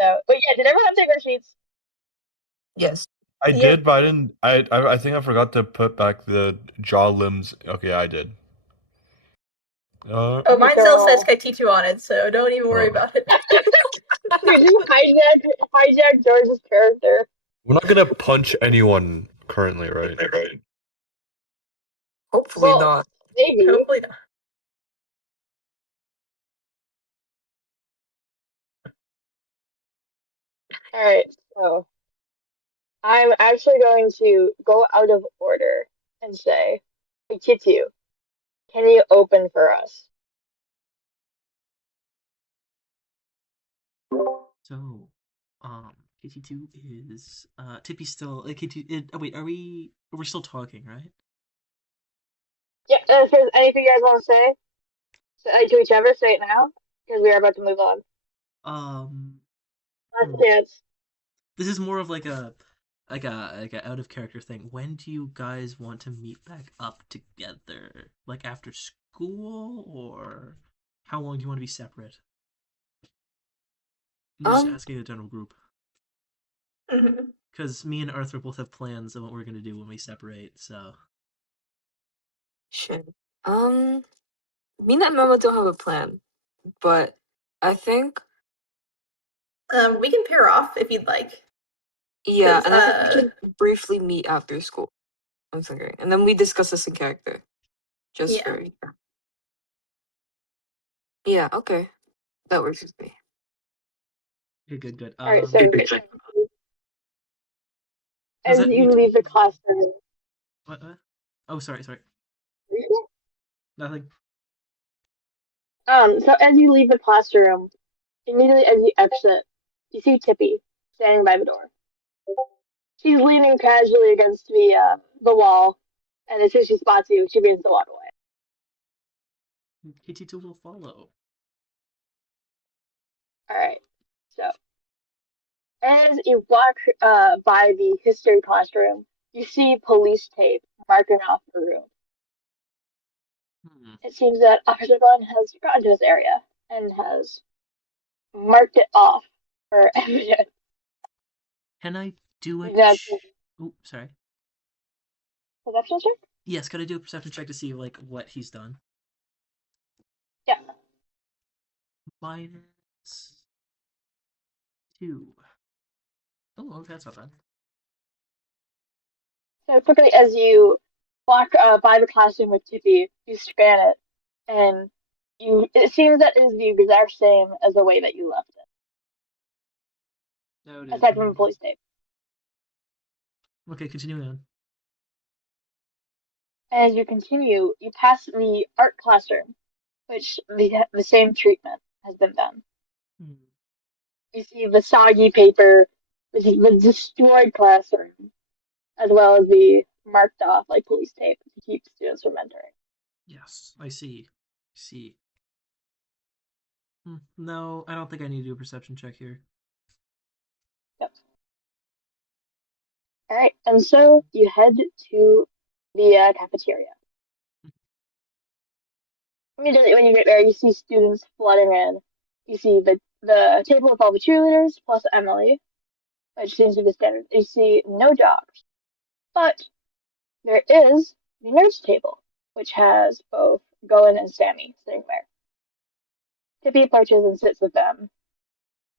So, but yeah, did everyone have their sheets? Yes. I Yep. did, but I didn't. I think I forgot to put back the jaw limbs. Okay, I did. Oh, mine still says Kaititu on it, so don't even worry about it. Did you hijack George's character? We're not gonna punch anyone currently, right? Hopefully Well, not. maybe. Hopefully not. Alright, so I'm actually going to go out of order and say, hey, Kitu, can you open for us? So, KT2 is Tippy's still KT. Oh wait, we're still talking, right? Yeah, if there's anything you guys want to say to each other, say it now, because we are about to move on. Last chance. This is more of like a out of character thing. When do you guys want to meet back up together? Like after school, or how long do you want to be separate? I'm just asking the general group. Because me and Arthur both have plans on what we're gonna do when we separate. So. Shit. Me and Mama don't have a plan, but I think. We can pair off if you'd like. Yeah, and I think we can briefly meet after school. I'm thinking, and then we discuss this in character. Just for. Yeah. Okay, that works with me. Good. Alright, so as you leave the classroom. What? Oh, sorry. Nothing. So as you leave the classroom, immediately as you exit, you see Tippy standing by the door. She's leaning casually against the wall, and as soon as she spots you, she begins to walk away. KT2 will follow. Alright, so as you walk by the history classroom, you see police tape marking off the room. It seems that Officer Glenn has gotten to this area and has marked it off for evidence. Can I do it? Oh, sorry. Perception check? Yes, can I do a perception check to see like what he's done? Yeah. -2. Oh, okay, that's not bad. So quickly as you walk by the classroom with Tippy, you scan it, and it seems that it is the exact same as the way that you left it. Noted. Aside from the police tape. Okay, continuing on. As you continue, you pass the art classroom, which the same treatment has been done. You see the soggy paper, the destroyed classroom, as well as the marked off like police tape to keep students from entering. Yes, I see. No, I don't think I need to do a perception check here. Yep. Alright, and so you head to the cafeteria. Immediately when you get there, you see students flooding in. You see the table with all the cheerleaders, plus Emily, which seems to be standard. You see no jobs. But there is the nurse table, which has both Goen and Sammy sitting there. Tippy approaches and sits with them,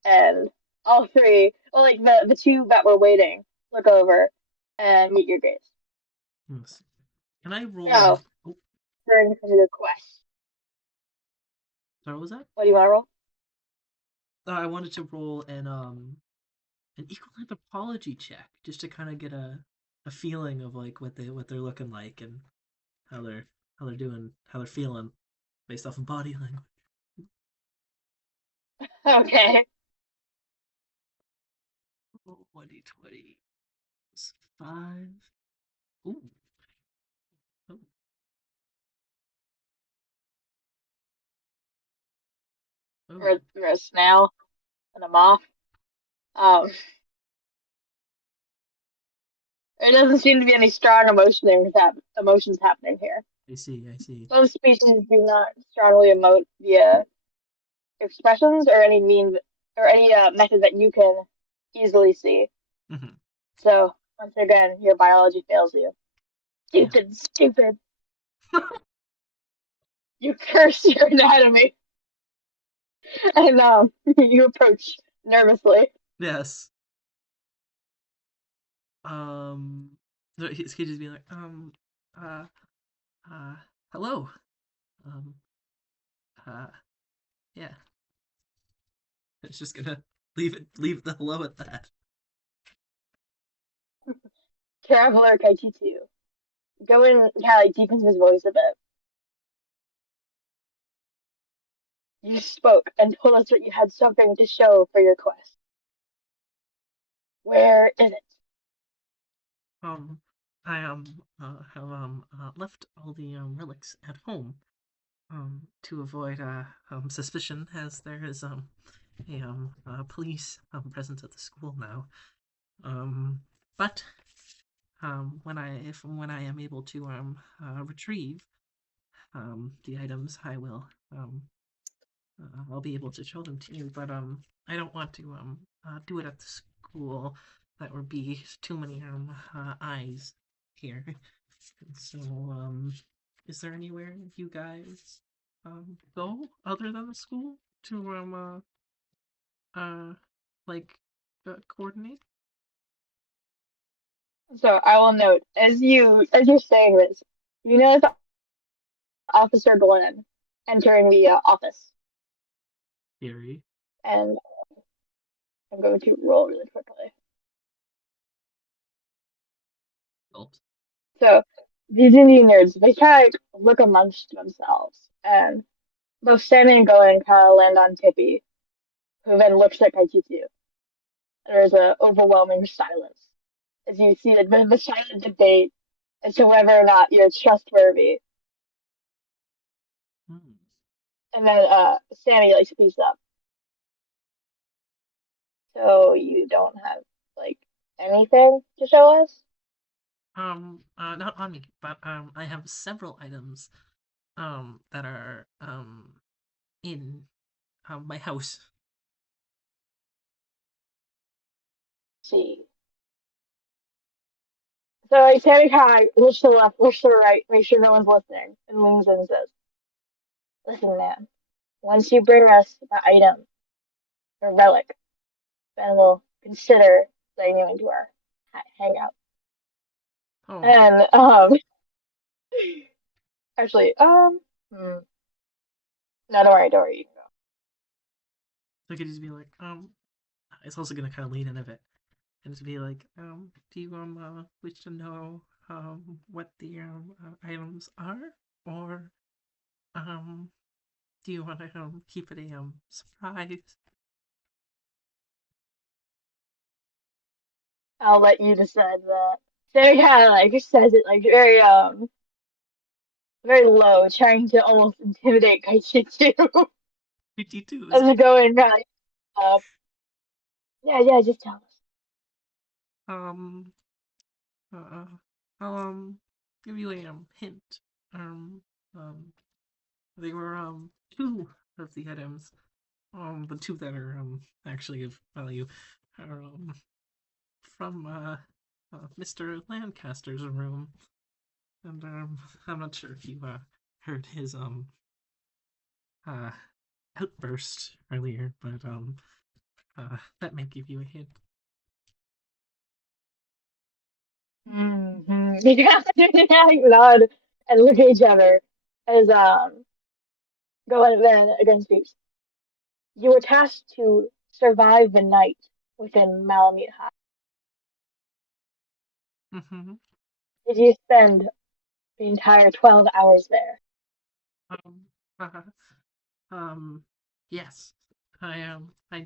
and all three, well, like the two that were waiting, look over and meet your gaze. Yes. Can I roll? No. Turn to the quest. Sorry, what was that? What do you want to roll? I wanted to roll an equal anthropology check just to kind of get a feeling of like what they're looking like and how they're doing, how they're feeling based off of body language. Okay. 2020. 5. Ooh. Oh. You're a snail and a moth. There doesn't seem to be any strong emotions happening here. I see. Some species do not strongly emote via expressions or any or any method that you can easily see. Mhm. So once again, your biology fails you. Stupid, stupid. You curse your anatomy, and you approach nervously. Yes. So he's just being like, uh, hello. Um, uh, yeah. It's just gonna leave the hello at that. Traveler Kaititu. Go in and kind of like deepens his voice a bit. You spoke and told us that you had something to show for your quest. Where is it? I have left all the relics at home to avoid suspicion, as there is a police presence at the school now. But when I am able to retrieve the items, I'll be able to show them to you. But I don't want to do it at the school. That would be too many eyes here. And so is there anywhere you guys go other than the school to uh like coordinate? So I will note as you're saying this, you notice Officer Glenn entering the office, Gary. and I'm going to roll really quickly. Helps. So these Indian nerds, they kind of look amongst themselves, and both Sammy and Glenn kind of land on Tippy, who then looks at Kaititu. There's an overwhelming silence as you see the silent debate as to whether or not you're trustworthy. Hmm. And then Sammy like speaks up. So you don't have like anything to show us? Not on me, but I have several items that are in my house. See. So like Sammy kind of looks to the left, looks to the right, make sure no one's listening, and leans in and says, "Listen, man. Once you bring us the item or relic, then we'll consider letting you into our hangout." Oh, And actually, no, don't worry, you can go. so I could just be like, it's also gonna kind of lean in a bit, and to be like, do you wish to know what the items are, or do you want to keep it a surprise? I'll let you decide that. Sammy kind of like says it like very low, trying to almost intimidate Kaishitu 52 as is we go in, kind of yeah, just tell us. um I'll give you a hint. Um they were two of the items. The two that are actually of value are from Mr. Lancaster's room, and I'm not sure if you heard his uh outburst earlier, but that may give you a hint. Mm-hmm. Yeah, nod and look at each other as go on then again speaks. You were tasked to survive the night within Malamute High. Mm-hmm. Did you spend the entire 12 hours there? Um, uh, yes, I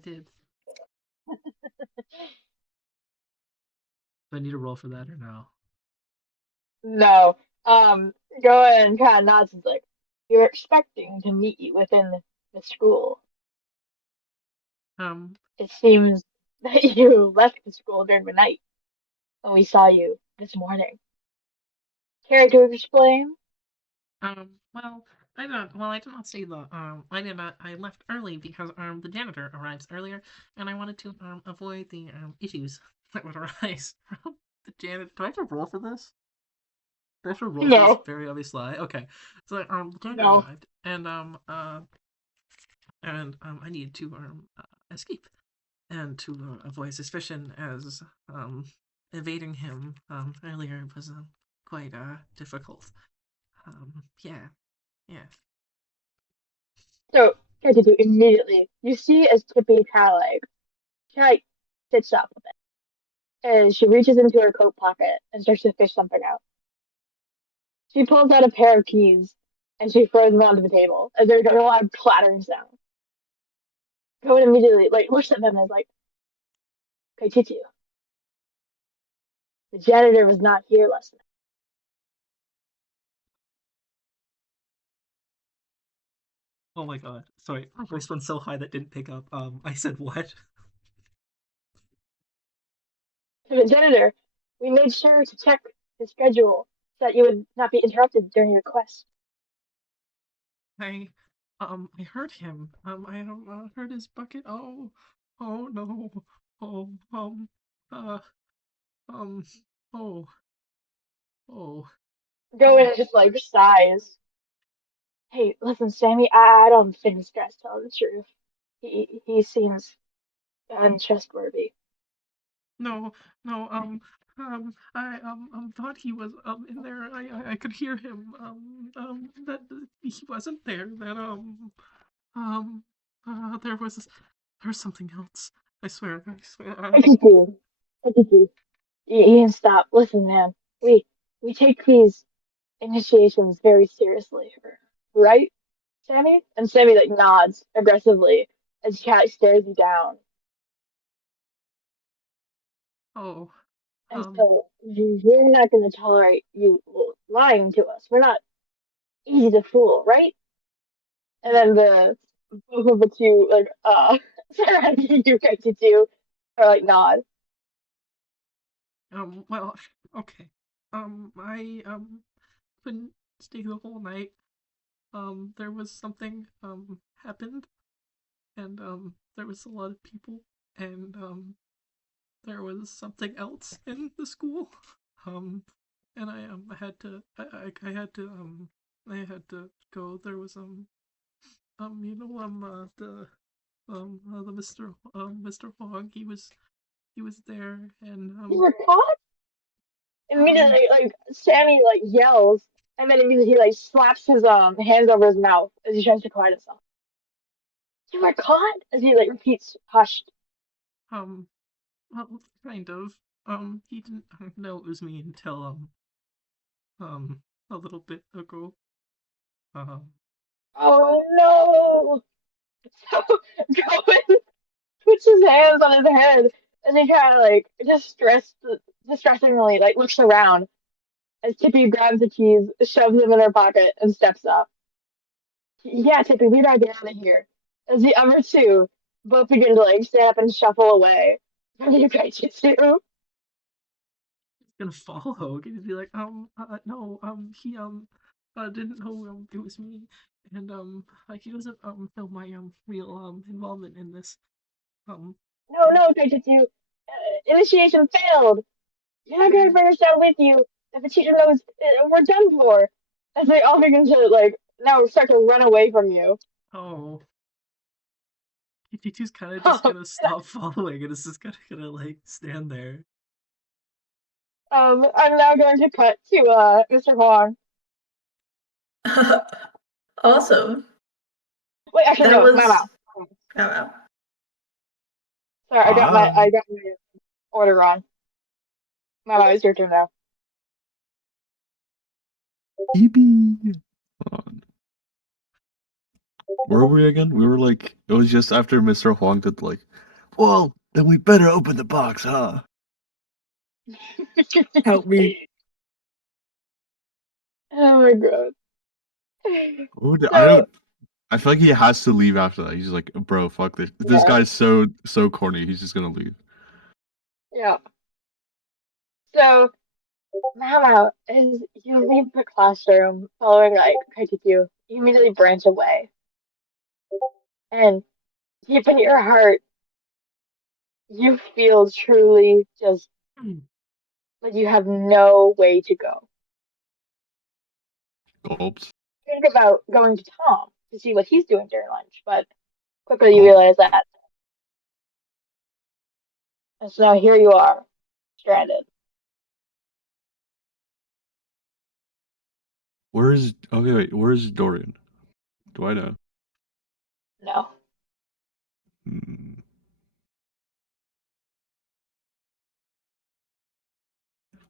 did. Do I need to roll for that or no? No. Go ahead and kind of nods and is like, you were expecting to meet you within the school. Um, It seems that you left the school during the night when we saw you this morning. Care to explain? well, I don't. Well, I did not say the. I did not. I left early because the janitor arrives earlier, and I wanted to avoid the issues that would arise from the janitor. Do I have to roll for this? Do I have to roll for this No, very obvious lie? Okay. So the janitor no. arrived, and I needed to escape, and to avoid suspicion, as evading him earlier was quite difficult. Yeah, yeah. So, what to do immediately? You see as Tippy kind of like sits up a bit, and she reaches into her coat pocket and starts to fish something out. She pulls out a pair of keys and she throws them onto the table as there's a loud clattering sound. Cohen immediately looks at them and is like, Kaititu, the janitor was not here last night. Oh my god. Sorry, my voice went so high that didn't pick up. I said what? To the janitor, we made sure to check his schedule so that you would not be interrupted during your quest. I heard him. I heard his bucket. Oh no. Oh, uh, um, oh, oh, Cohen just sighs. Hey, listen, Sammy, I don't think this guy's telling the truth. He seems untrustworthy. no, no, I, thought he was, in there. I could hear him, that he wasn't there. That, um, there was something else. I swear, Kaititu, Kaititu, you can stop. Listen, man, we take these initiations very seriously, right, Sammy? And Sammy nods aggressively as Cat stares you down. oh, And so we're not going to tolerate you lying to us. We're not easy to fool, right? And then the both of the two Sarah and you guys two are nod. well, okay. I, couldn't stay the whole night. There was something, happened, and, there was a lot of people, and, there was something else in the school. Um, and I had to, I had to, I had to go. There was, the Mr. Hong, he was there, and, You were caught? um, Immediately, Sammy yells, and then immediately he slaps his hands over his mouth as he tries to quiet himself. You were caught? As he repeats, hushed. um, well, kind of. He didn't know it was me until, a little bit ago. Um, Oh no! So Cohen puts his hands on his head and he kind of distressingly looks around as Tippy grabs the keys, shoves them in her pocket, and steps up. Yeah, Tippy, we gotta get out of here. As the other two both begin to stand up and shuffle away. What do you guys do? gonna follow. Gonna be like, no, he didn't know it was me, and he doesn't know my real involvement in this. Um, No, Kaiju. Initiation failed. You're not gonna bring us down with you. If the teacher knows, we're done for. As they all begin to now start to run away from you. oh, P2's kind of just gonna stop following, and is just gonna stand there. I'm now going to cut to Mr. Huang. Awesome. Wait, actually, That no, was. Mama. Oh, wow. Sorry, I got my order wrong. Mama, it's your turn now. EB. Hold on. Where were we again? We were it was just after Mr. Huang did well, then we better open the box, huh? Help me. Oh my god. I So, don't. I feel like he has to leave after that. He's like, bro, fuck this. This yeah, guy's so corny. He's just gonna leave. yeah. So, Mama, as you leave the classroom following like Kaititu, you immediately branch away. And deep in your heart, you feel truly just like you have no way to go. Gulps. Think about going to Tom to see what he's doing during lunch, but quickly you Gulps. realize that. And so now here you are, stranded. Where is? Okay, wait. Where is Dorian? Do I know? No. Hmm.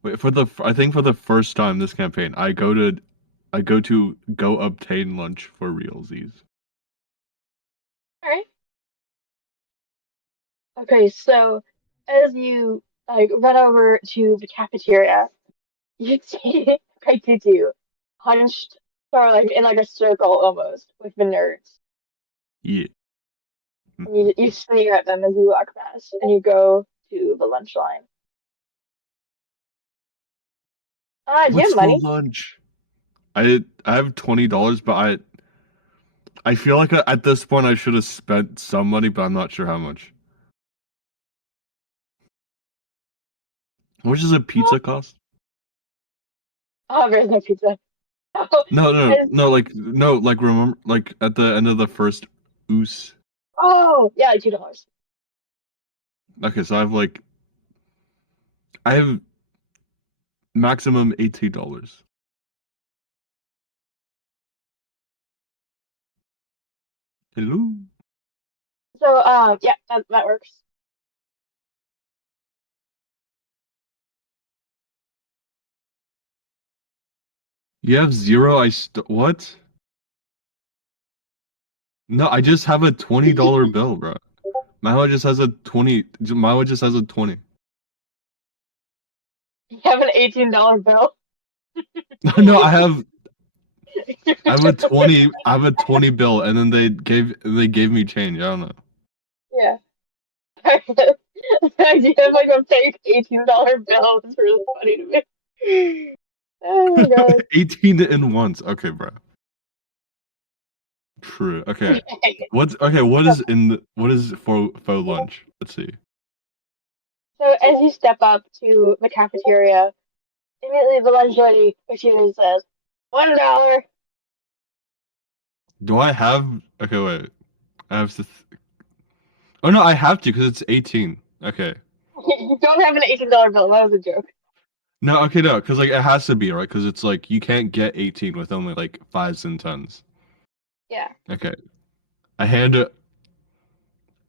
Wait for the. I think for the first time this campaign, I go to go obtain lunch for realsies. Alright. Okay, so as you like run over to the cafeteria, you see Kaitutu hunched or like in like a circle almost with the nerds. Yeah. And you sneer at them as you walk past and you go to the lunch line. Do you What's have the money? lunch? I have $20, but I feel like at this point I should have spent some money, but I'm not sure how much. How much does a pizza cost? Oh, there's no pizza. No, no, As- no. Like remember, like at the end of the first oos. oh, yeah, like $2. Okay, so I have maximum $18. Hello. So, yeah, that works. You have zero. What? No, I just have a $20 bill, bro. Milo just has a 20. Milo just has a 20. You have an $18 bill. No, I have a 20. I have a 20 bill, and then they gave me change. I don't know. Yeah. The idea of like a fake $18 bill is really funny to me. Oh my god. 18 in once. Okay, bro. True. Okay. What's okay? What is for lunch? Let's see. So as you step up to the cafeteria, immediately the lunch lady, which usually says, $1. Do I have? Okay, wait. I have to. Oh no, I have to because it's 18. Okay. You don't have an $18 bill. That was a joke. No, okay, no, because like it has to be right because it's like you can't get 18 with only like fives and tens. Yeah. Okay. I hand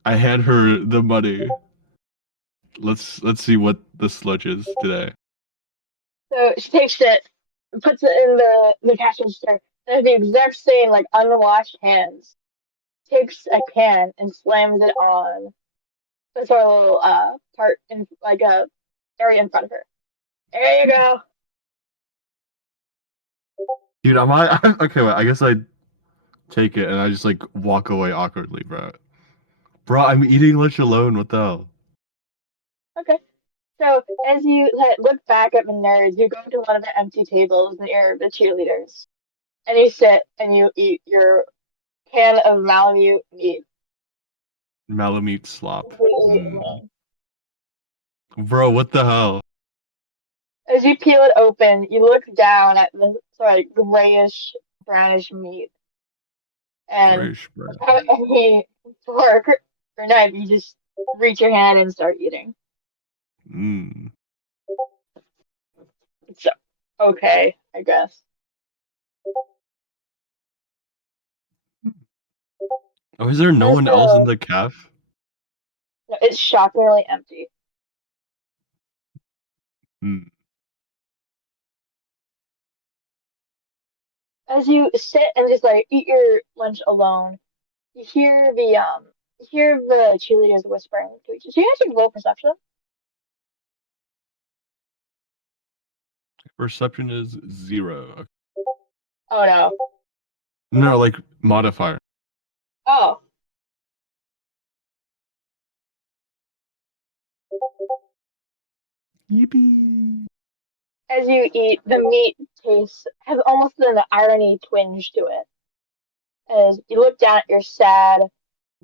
I hand her the money. Let's see what the sludge is today. So she takes it, puts it in the cash register, and has the exact same like unwashed hands. Takes a can and slams it on the sort of little part in like a area in front of her. There you go. Dude, am I okay? Wait, I guess I take it and I just like walk away awkwardly, bro. Bro, I'm eating lunch alone. What the hell? Okay. So as you like, look back at the nerds, you go to one of the empty tables near the cheerleaders, and you sit and you eat your can of Malamute meat. Malamute slop. Completely Mm. alone. Bro, what the hell? As you peel it open, you look down at the sort of like grayish, brownish meat, and Grayish, bro. without any fork or knife, you just reach your hand and start eating. Mm. So, okay, I guess. Oh, is there no As one else in the the calf? it's shockingly empty. Mm. As you sit and just like eat your lunch alone, you hear the cheerleaders whispering to each other. So you actually roll perception. Perception is 0. Oh no. No, like modifier. Oh. Yippee! As you eat, the meat has almost an irony twinge to it. As you look down at your sad,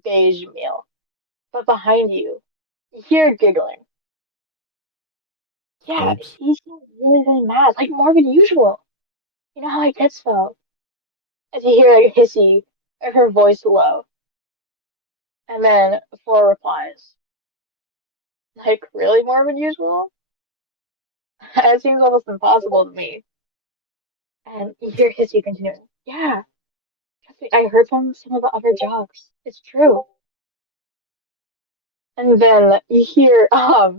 beige meal. But behind you hear giggling. Yeah, Gulps. he seems really, really mad, like more than usual. You know how it gets though. As you hear a hissy of her voice low, and then 4 replies. Like, really more than usual? It seems almost impossible to me. And you hear hissy continuing. Yeah, trust me, I heard from some of the other jocks. It's true. And then you hear a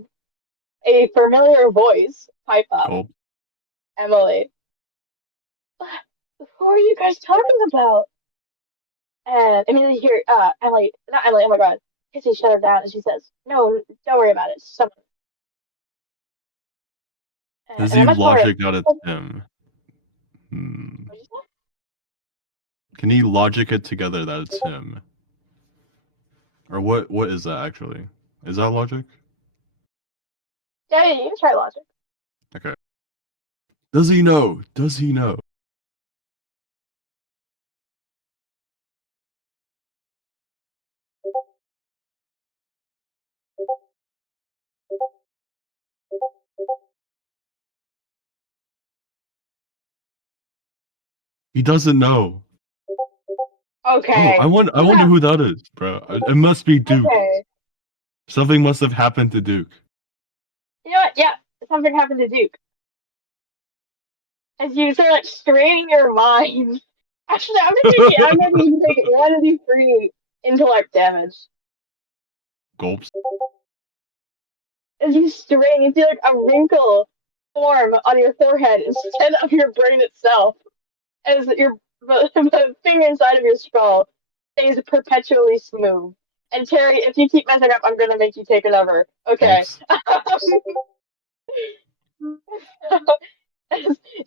familiar voice pipe up. Gulp. Emily. Who are you guys talking about? And immediately hear Emily, not Emily, oh my god. Kissy shut her down and she says, no, don't worry about it. Someone. Does And he I much more. logic that it's him? Can he logic it together that it's him? Or what is that actually? Is that logic? Yeah, you can try logic. Okay. Does he know? Does he know? He doesn't know. Oh, Okay. I wonder who that is, bro. It must be Duke. Okay. Something must have happened to Duke. You know what? Yeah, something happened to Duke. As you start like straining your mind. Actually, I'm gonna need you to take one of these 3 intellect damage. Gulps. As you strain, you feel like a wrinkle form on your forehead instead of your brain itself. As the finger inside of your skull stays perpetually smooth. And Terry, if you keep messing up, I'm gonna make you take another. Okay.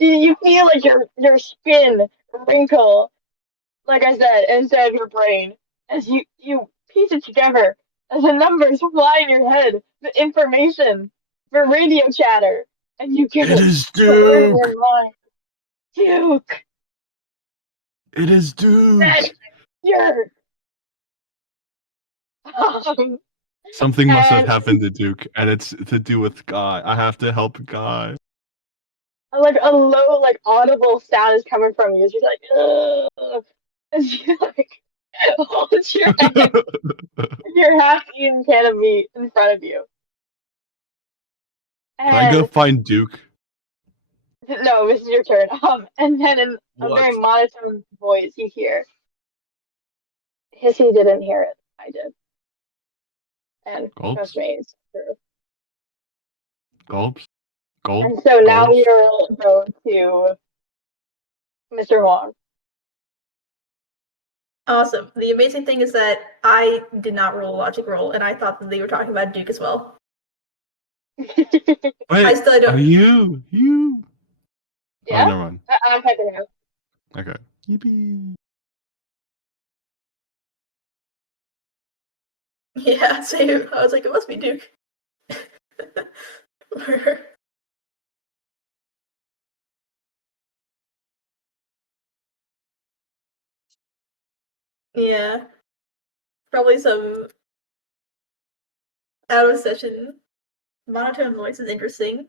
You feel like your skin wrinkle, like I said, inside of your brain. As you piece it together, as the numbers fly in your head, the information for radio chatter, and you get It it is stored in Duke. your mind. Duke, It is Duke. that's your Something must have and happened to Duke, and it's to do with Guy. I have to help Guy. like a low, like audible sound is coming from you. You're like, ugh. As you like hold your head, your half-eaten can of meat in front of you. Can I go And find Duke? no, this is your turn. And then in a What? very monotone voice, you hear, Hissy didn't hear it. I did. And trust Gulps. me, it's true. Gulps. Gulp. And so now Gulps. we'll go to Mr. Huang. Awesome. The amazing thing is that I did not roll a logic roll, and I thought that they were talking about Duke as well. Wait, I still don't. are you? Oh, Yeah? never mind. I'm typing out. Okay. Yippee. Yeah, same. I was like, it must be Duke. Yeah. Probably some out of session monotone voice is interesting.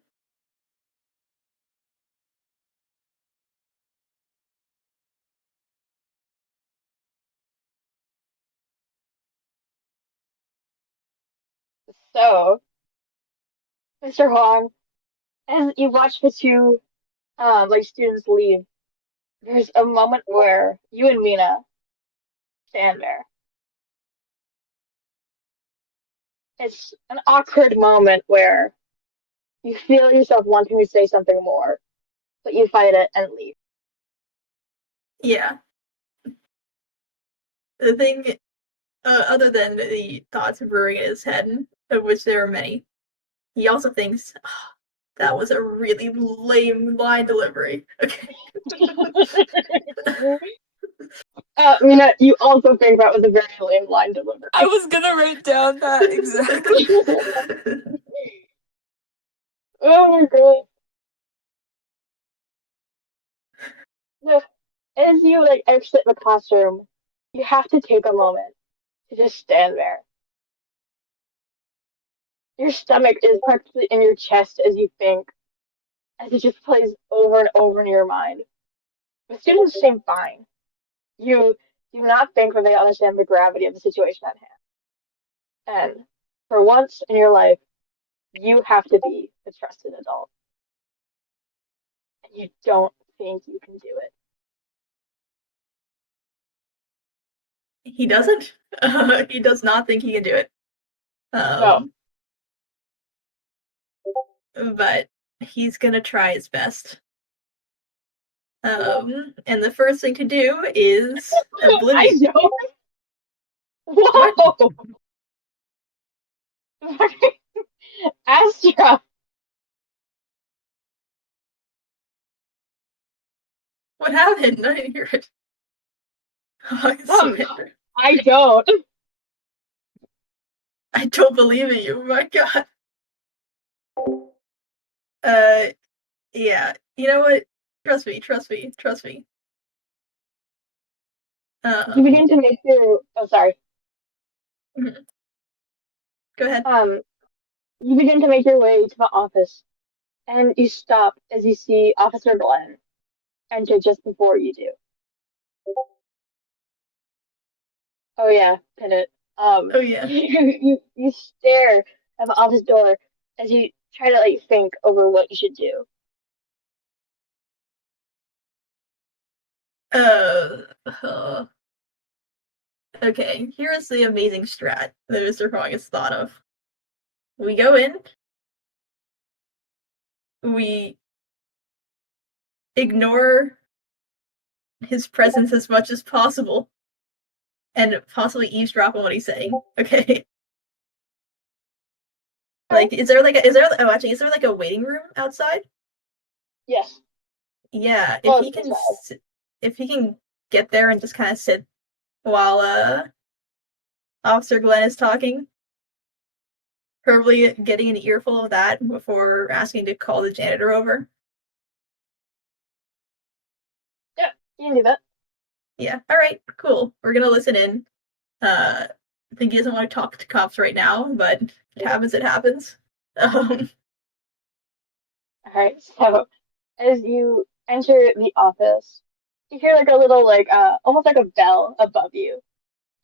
So, Mr. Huang, as you watch the 2 like students leave, there's a moment where you and Mina stand there. It's an awkward moment where you feel yourself wanting to say something more, but you fight it and leave. Yeah. The thing, other than the thoughts brewing in his head, of which there are many, he also thinks, oh, that was a really lame line delivery. Okay. Mina, you also think that was a very lame line delivery. I was gonna write down that exactly. Oh my god. So as you like exit the classroom, you have to take a moment to just stand there. Your stomach is practically in your chest as you think, as it just plays over and over in your mind. The students seem fine. You do not think that they understand the gravity of the situation at hand. And for once in your life, you have to be a trusted adult. And you don't think you can do it. He doesn't. He does not think he can do it. No. But he's gonna try his best. And the first thing to do is I oblivion. don't. What? Whoa! Astra! What happened? I didn't hear it. I swear. I don't. I don't believe in you. My God. Yeah. You know what? Trust me. Trust me. Trust me. You begin to make your. Oh, sorry. Go ahead. You begin to make your way to the office, and you stop as you see Officer Glenn enter just before you do. Oh yeah, pin it. Oh yeah. You stare at the office door as you try to like think over what you should do. Okay, here's the amazing strat that Mr. Huang has thought of. We go in, we ignore his presence as much as possible, and possibly eavesdrop on what he's saying. Okay. Like, is there like a waiting room outside? Yes. Yeah, Well, if he can get there and just kind of sit while Officer Glenn is talking, probably getting an earful of that before asking to call the janitor over. Yeah, you can do that. Yeah. All right. Cool. We're gonna listen in. I think he doesn't want to talk to cops right now, but if it happens, it happens. All right. So as you enter the office, you hear like a little almost like a bell above you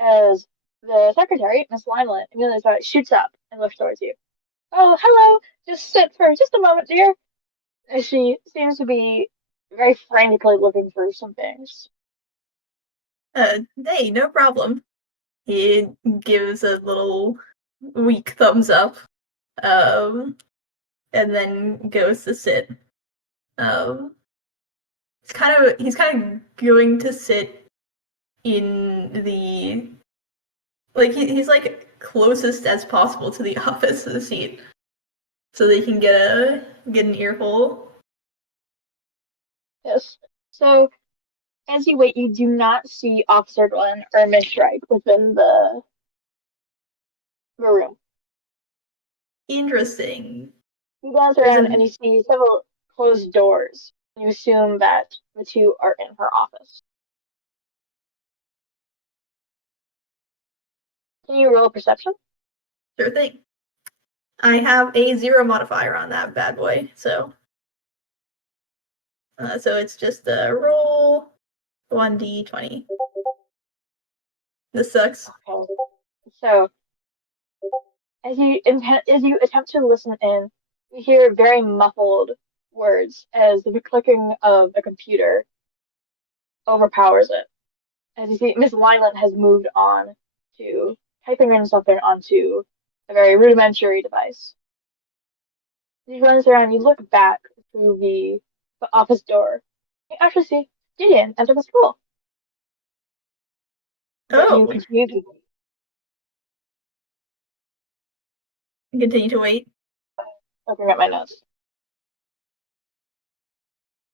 as the secretary, Miss Limelet, immediately shoots up and looks towards you. Oh, hello. Just sit for just a moment, dear. As she seems to be very frantically looking through some things. Hey, no problem. He gives a little weak thumbs up, and then goes to sit. He's kind of going to sit in the he's like closest as possible to the office of the seat, so they can get an earful. Yes. So as you wait, you do not see Officer Glenn or Miss Shrike within the room. Interesting. You glance around and you see several closed doors. You assume that the two are in her office. Can you roll perception? Sure thing. I have a 0 modifier on that bad boy, so it's just a roll 1d20. This sucks. Okay. So as you attempt to listen in, you hear very muffled words as the clicking of a computer overpowers it. As you see, Miss Lineland has moved on to typing in something onto a very rudimentary device. As you glance around, you look back through the office door. You actually see Gideon enter the school. But you Oh, continue to continue to wait. looking at my notes.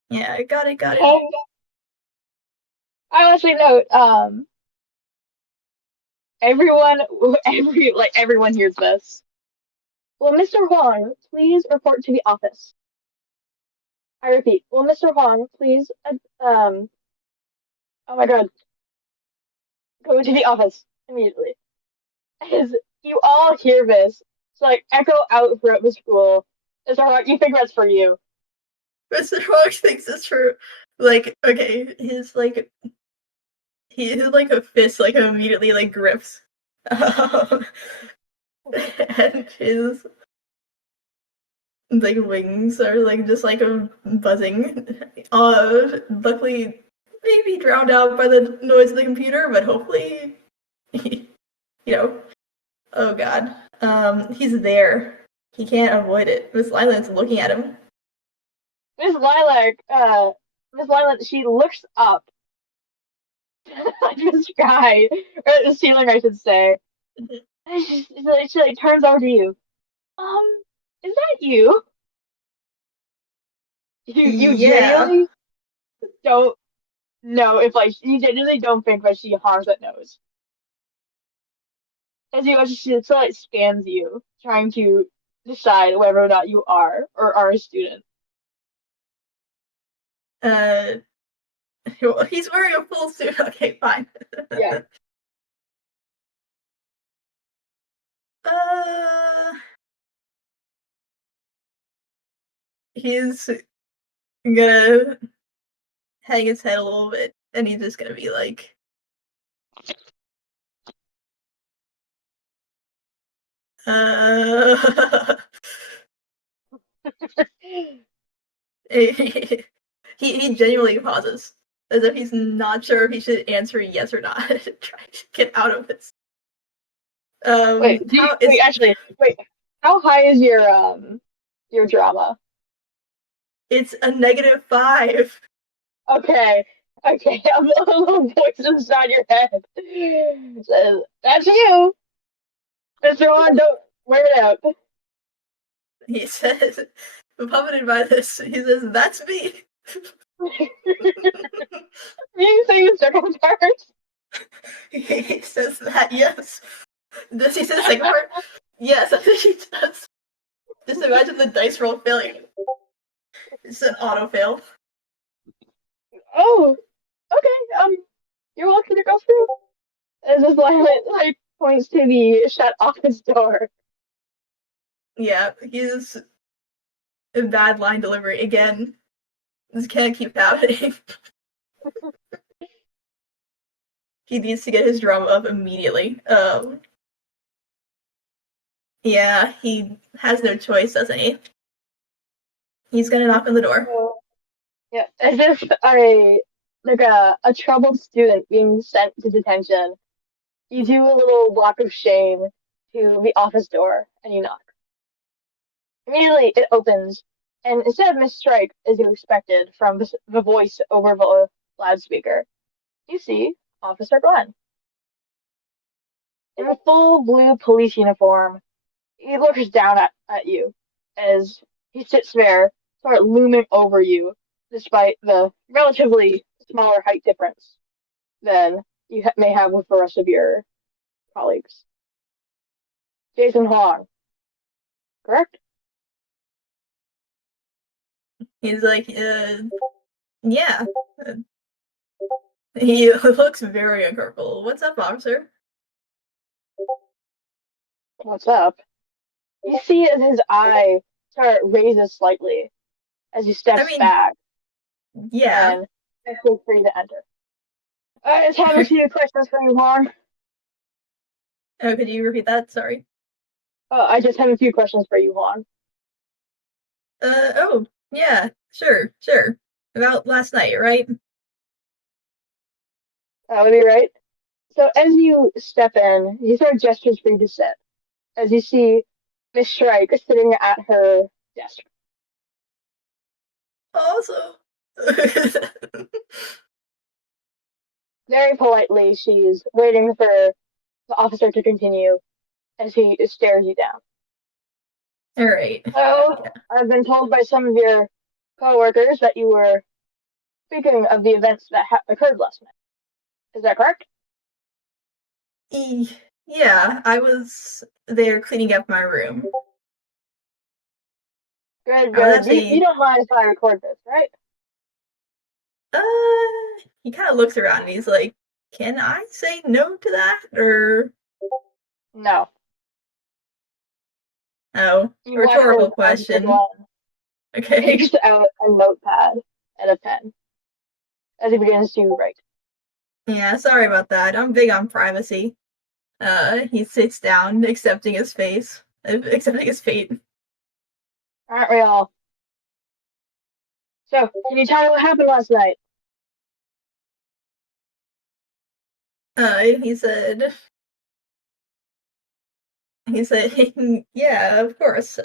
Yeah, I got it. I actually note, everyone hears this. Will Mr. Huang please report to the office? I repeat, will Mr. Huang please Oh my god. Go to the office immediately. As you all hear this, it's like echo out throughout the school. Mr. Hart, you think that's for you. Mr. Fox thinks it's true. Like, okay, his a fist like immediately like grips. And his like wings are like just like buzzing. Luckily maybe drowned out by the noise of the computer, but hopefully you know. Oh god. He's there. He can't avoid it. Miss Lyland's looking at him. Miss Lilac, she looks up at the sky, or the ceiling, I should say. And she like turns over to you. Is that you? You Yeah. genuinely don't know if like you genuinely don't think that she harms that nose. She so like scans you, trying to decide whether or not you are or are a student. He's wearing a full suit. Okay, fine. Yeah. He's gonna hang his head a little bit, and he's just gonna be like, he genuinely pauses, as if he's not sure if he should answer yes or not, trying to get out of this. Wait. How high is your drama? It's a -5. Okay. A little voice inside your head says, "That's you, Mr. Juan. Don't wear it out." He says, puppeted by this, he says, "That's me." You say the second part. He says that, yes. Does he say the second part? Yes, I think he does. Just imagine the dice roll failing. It's an auto fail. Oh, okay. You're welcome to go through. As this like points to the shut office door. Yeah, he's a bad line delivery again. This can't keep happening. He needs to get his drama up immediately. Yeah, he has no choice, doesn't he? He's gonna knock on the door. Yeah, as if a troubled student being sent to detention. You do a little walk of shame to the office door and you knock. Immediately, it opens, and instead of Miss Strike, as you expected from the voice over the loudspeaker, you see Officer Glenn. In a full blue police uniform, he looks down at you as he sits there, sort of looming over you, despite the relatively smaller height difference than you may have with the rest of your colleagues. Jason Huang, correct? He's like, yeah. He looks very uncomfortable. What's up, officer? What's up? You see as his eye sort of raises slightly as he steps back, yeah. and feel free to enter. I just have a few questions for you, Juan. Oh, could you repeat that? Sorry. I just have a few questions for you, Juan. Oh, yeah, sure. About last night, right? That would be right. So as you step in, he sort of gestures for you to sit, as you see Miss Shrike sitting at her desk. Also. Very politely, she's waiting for the officer to continue as he stares you down. All right. So, I've been told by some of your coworkers that you were speaking of the events that occurred last night. Is that correct? Yeah, I was there cleaning up my room. Good. Actually... You don't mind if I record this, right? He kind of looks around and he's like, "Can I say no to that?" Or No. oh, You watch rhetorical her question. Okay. Okay. Takes out a notepad and a pen as he begins to write. Yeah, sorry about that. I'm big on privacy. He sits down, accepting his fate. Aren't we all? So, can you tell me what happened last night? He said, yeah, of course.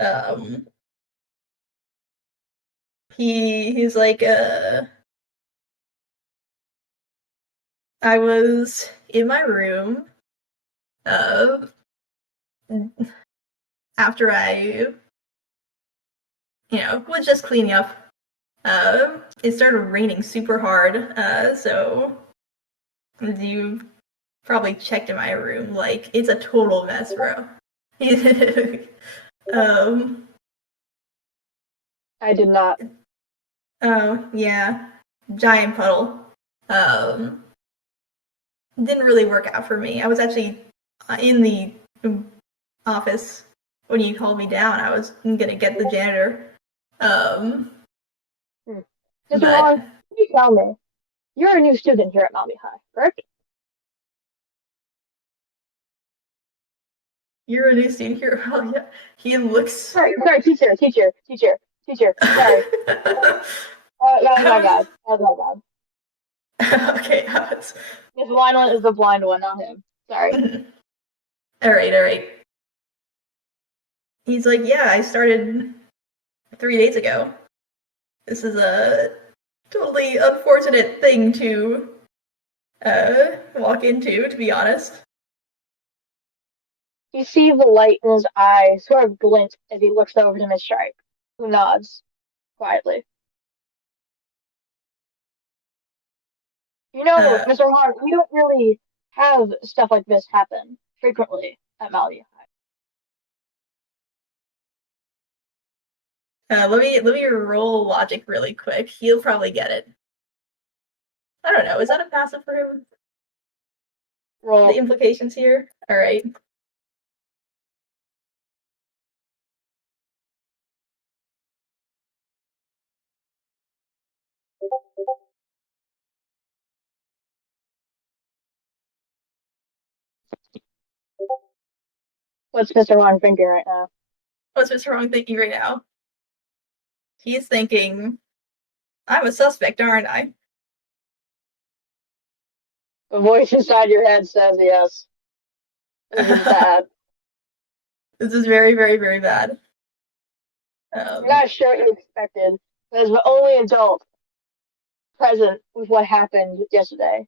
He's like, I was in my room, uh, after I, was just cleaning up. It started raining super hard, so you probably checked in my room. Like, it's a total mess, bro. um, I did not. oh, yeah. Giant puddle. Didn't really work out for me. I was actually in the office when you called me down. I was gonna get the janitor. Mr. But Wong, can you tell me? You're a new student here at Malamute High, correct? you're a new student here. Oh yeah, he looks. Sorry, teacher. Sorry. That was my bad. Okay, This blind one is the blind one, not him. Sorry. all right. He's like, yeah, I started 3 days ago. This is a totally unfortunate thing to walk into, to be honest. You see the light in his eye sort of glint as he looks over to Miss Stripe, who nods quietly. You know, Mr. Hahn, we don't really have stuff like this happen frequently at Malamute High. Let me roll logic really quick. He'll probably get it. I don't know. Is that a passive for him? Roll. The implications here. All right. What's Mr. Hahn thinking right now? What's Mr. Wrong thinking right now? He's thinking, I'm a suspect, aren't I? The voice inside your head says yes. This is bad. This is very, very, very bad. You're not sure what you expected, but as the only adult present with what happened yesterday,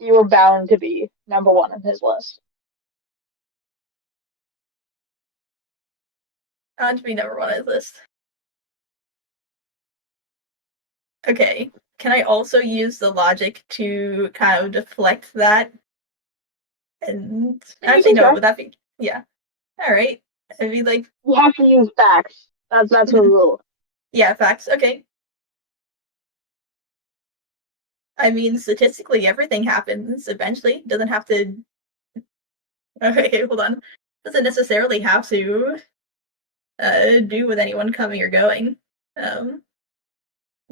you were bound to be number one on his list. Not to be number one on his list. Okay. Can I also use the logic to kind of deflect that? And actually, no. Would that be? Yeah. All right. I'd be like, you have to use facts. That's the rule. Yeah, facts. Okay. I mean, statistically, everything happens eventually. Doesn't have to. Okay, hold on. Doesn't necessarily have to do with anyone coming or going.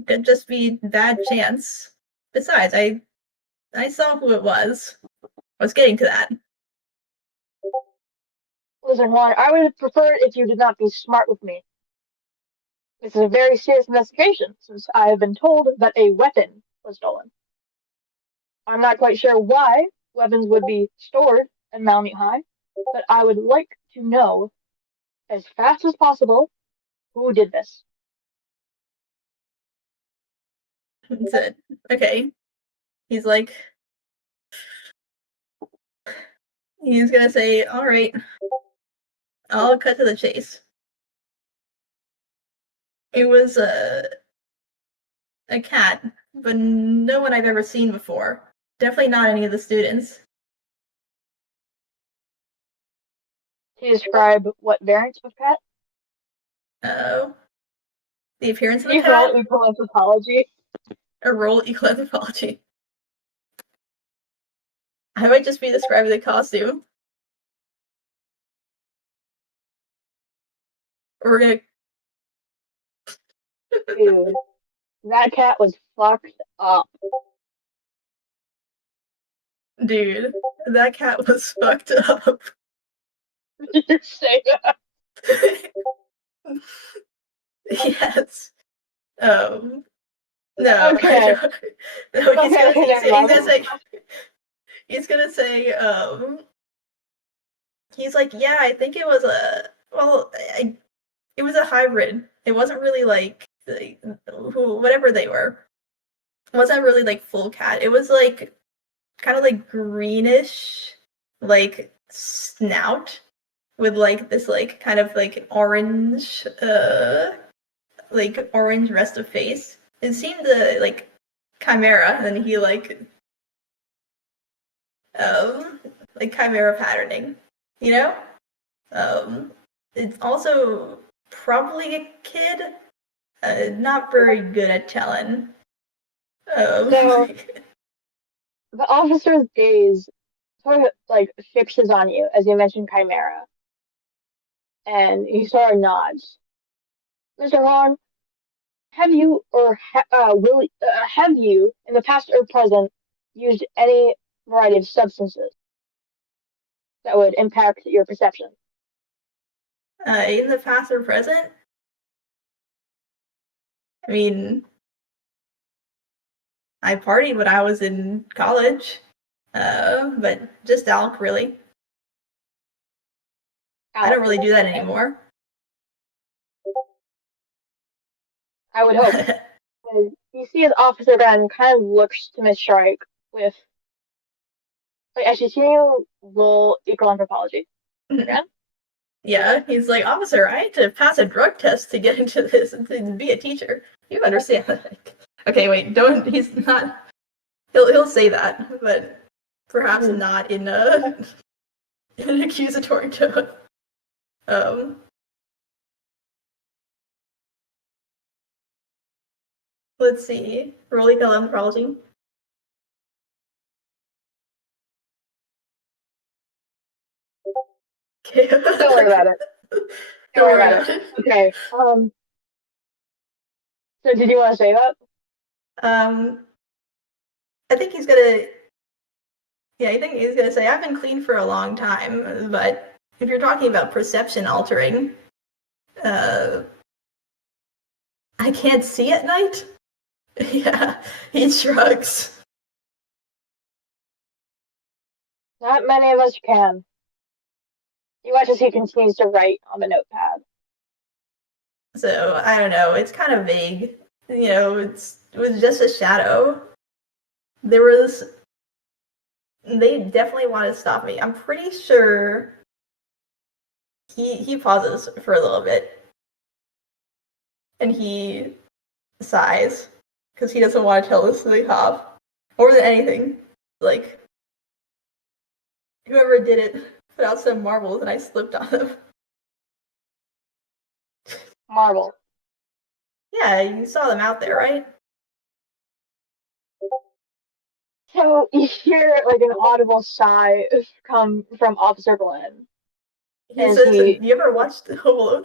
Could just be bad chance. Besides, I saw who it was. I was getting to that. Listen, Juan, I would have preferred if you did not be smart with me. This is a very serious investigation, since I have been told that a weapon was stolen. I'm not quite sure why weapons would be stored in Malamute High, but I would like to know, as fast as possible, who did this. That's it. Okay. He's like, he's gonna say, all right, I'll cut to the chase. It was a cat, but no one I've ever seen before. Definitely not any of the students. Can you describe what variant of cat? The appearance of Can the you roll cat? equal anthropology? roll equal anthropology. I might just be describing the costume. We're gonna. Dude, that cat was fucked up. Dude, that cat was fucked up. Say that. Yes. No. Okay. No, Okay, never mind. he's gonna say, he's like, yeah, I think it was it was a hybrid. It wasn't really like whatever they were. It wasn't really like full cat. It was like kind of like greenish, like snout with like this like kind of like orange rest of face. It seemed like chimera, and he like chimera patterning, you know? It's also probably a kid, not very good at telling. So the officer's gaze sort of like fixes on you as you mentioned chimera, and he sort of nods. Mr. Ron, have you have you in the past or present used any variety of substances that would impact your perception? In the past or present? I mean, I partied when I was in college, but just alk, really. I don't really do that anymore. I would hope. You see, as Officer Ben kind of looks to Miss Shrike with, like, as she's seeing you roll equal anthropology. Yeah? Yeah, he's like, officer, I had to pass a drug test to get into this and to be a teacher. You understand that? Okay, wait, don't. He's not. He'll say that, but perhaps not in in an accusatory tone. Let's see. Roll equal anthropology. Okay. Don't worry about it. Don't worry about it. Okay. So did you want to say that? I think he's gonna. Yeah, I think he's gonna say, I've been clean for a long time, but if you're talking about perception altering, I can't see at night. Yeah, he shrugs. Not many of us can. You watch as he continues to write on the notepad. So I don't know. It's kind of vague. You know, it was just a shadow. There was. They definitely want to stop me. I'm pretty sure. He pauses for a little bit, and he sighs because he doesn't want to tell this to the cop. More than anything, like whoever did it put out some marbles and I slipped on them. Marble. Yeah, you saw them out there, right? So you hear like an audible sigh come from Officer Glenn. He says, "Do you ever watch Home Alone?"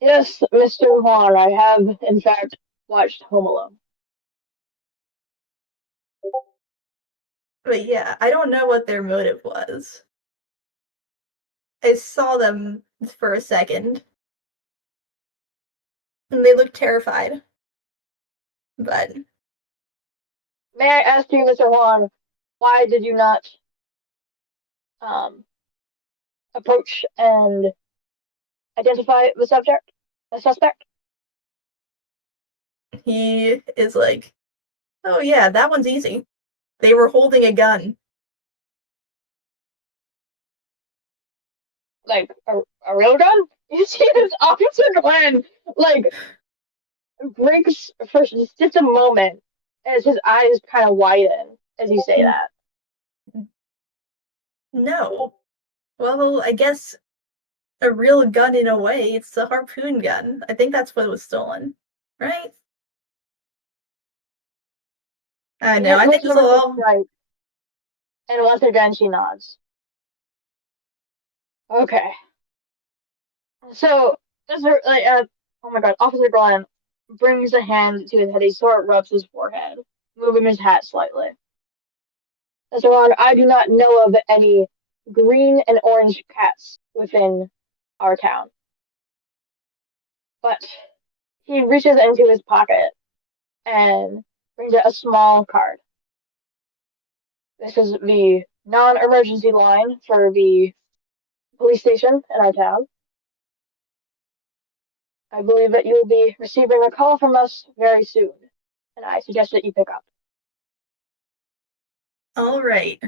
Yes, Mr. Juan, I have in fact watched Home Alone. But yeah, I don't know what their motive was. I saw them for a second, and they looked terrified. But May I ask you, Mr. Juan, why did you not approach and identify the suspect? he is like, "Oh yeah, that one's easy. They were holding a gun." Like a real gun? You see this Officer Glenn like breaks for just a moment as his eyes kind of widen as you say that. No. Well, I guess a real gun in a way. It's a harpoon gun. I think that's what was stolen, right? I know. Yes, I think Mr. this will Rose is all. right. And once again, she nods. Okay. So, oh my god, Officer Glenn brings a hand to his head. He sort of rubs his forehead, moving his hat slightly. Mr. Hogg, I do not know of any green and orange cats within our town. But he reaches into his pocket and brings out a small card. This is the non-emergency line for the police station in our town. I believe that you will be receiving a call from us very soon, and I suggest that you pick up. All right.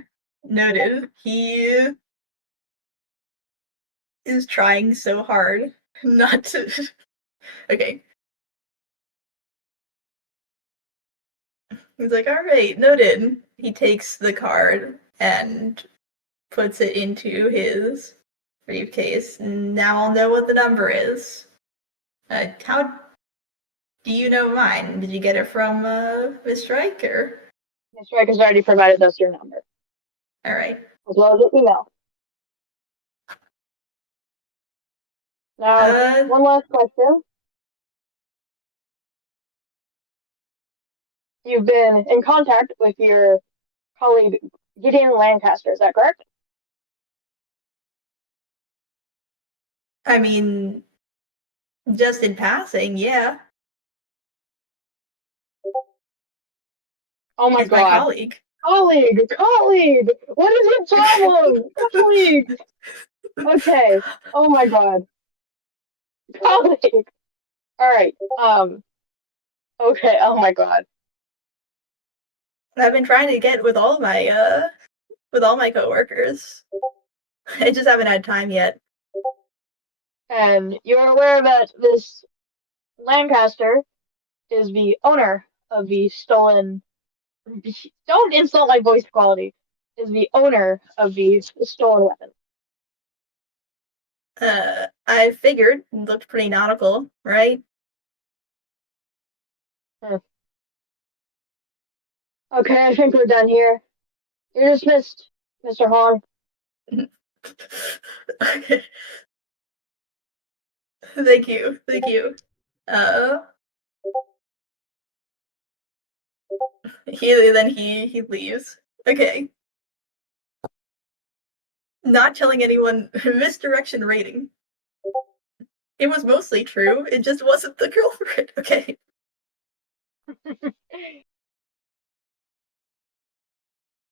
Noted. He is trying so hard not to. Okay. He's like, all right, noted. He takes the card and puts it into his briefcase. Now I'll know what the number is. How do you know mine? Did you get it from Miss Strike or? Ms. Strike has already provided us your number, All right. as well as your email. Now, one last question. You've been in contact with your colleague Gideon Lancaster, is that correct? I mean, just in passing, yeah. Oh my He's god. my colleague. Colleague! What is your problem? Colleague! Okay. Oh my god. Colleague! Alright, okay, oh my god. I've been trying to get with all my coworkers. I just haven't had time yet. And you're aware that this Lancaster is the owner of the stolen. Don't insult my voice quality. Is the owner of the stolen weapon. I figured it looked pretty nautical, right? Okay, I think we're done here. You're dismissed, Mr. Hong. Okay. Thank you. He leaves. Okay. Not telling anyone. Misdirection rating. It was mostly true. It just wasn't the girlfriend. Okay.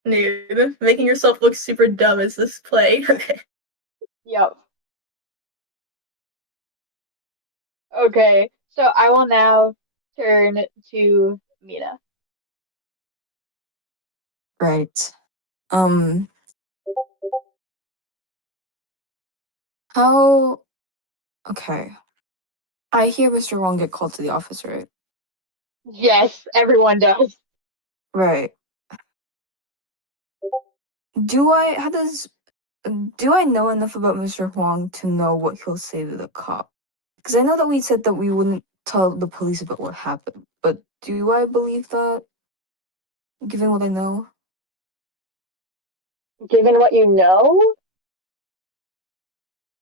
Nude. Making yourself look super dumb is this play. Okay. Yep. Okay, so I will now turn to Mina. Right. How? Okay. I hear Mr. Wong get called to the office, right? Yes, everyone does. Right. Do I? How does? Do I know enough about Mr. Huang to know what he'll say to the cop? Because I know that we said that we wouldn't tell the police about what happened, but do I believe that? Given what I know? Given what you know,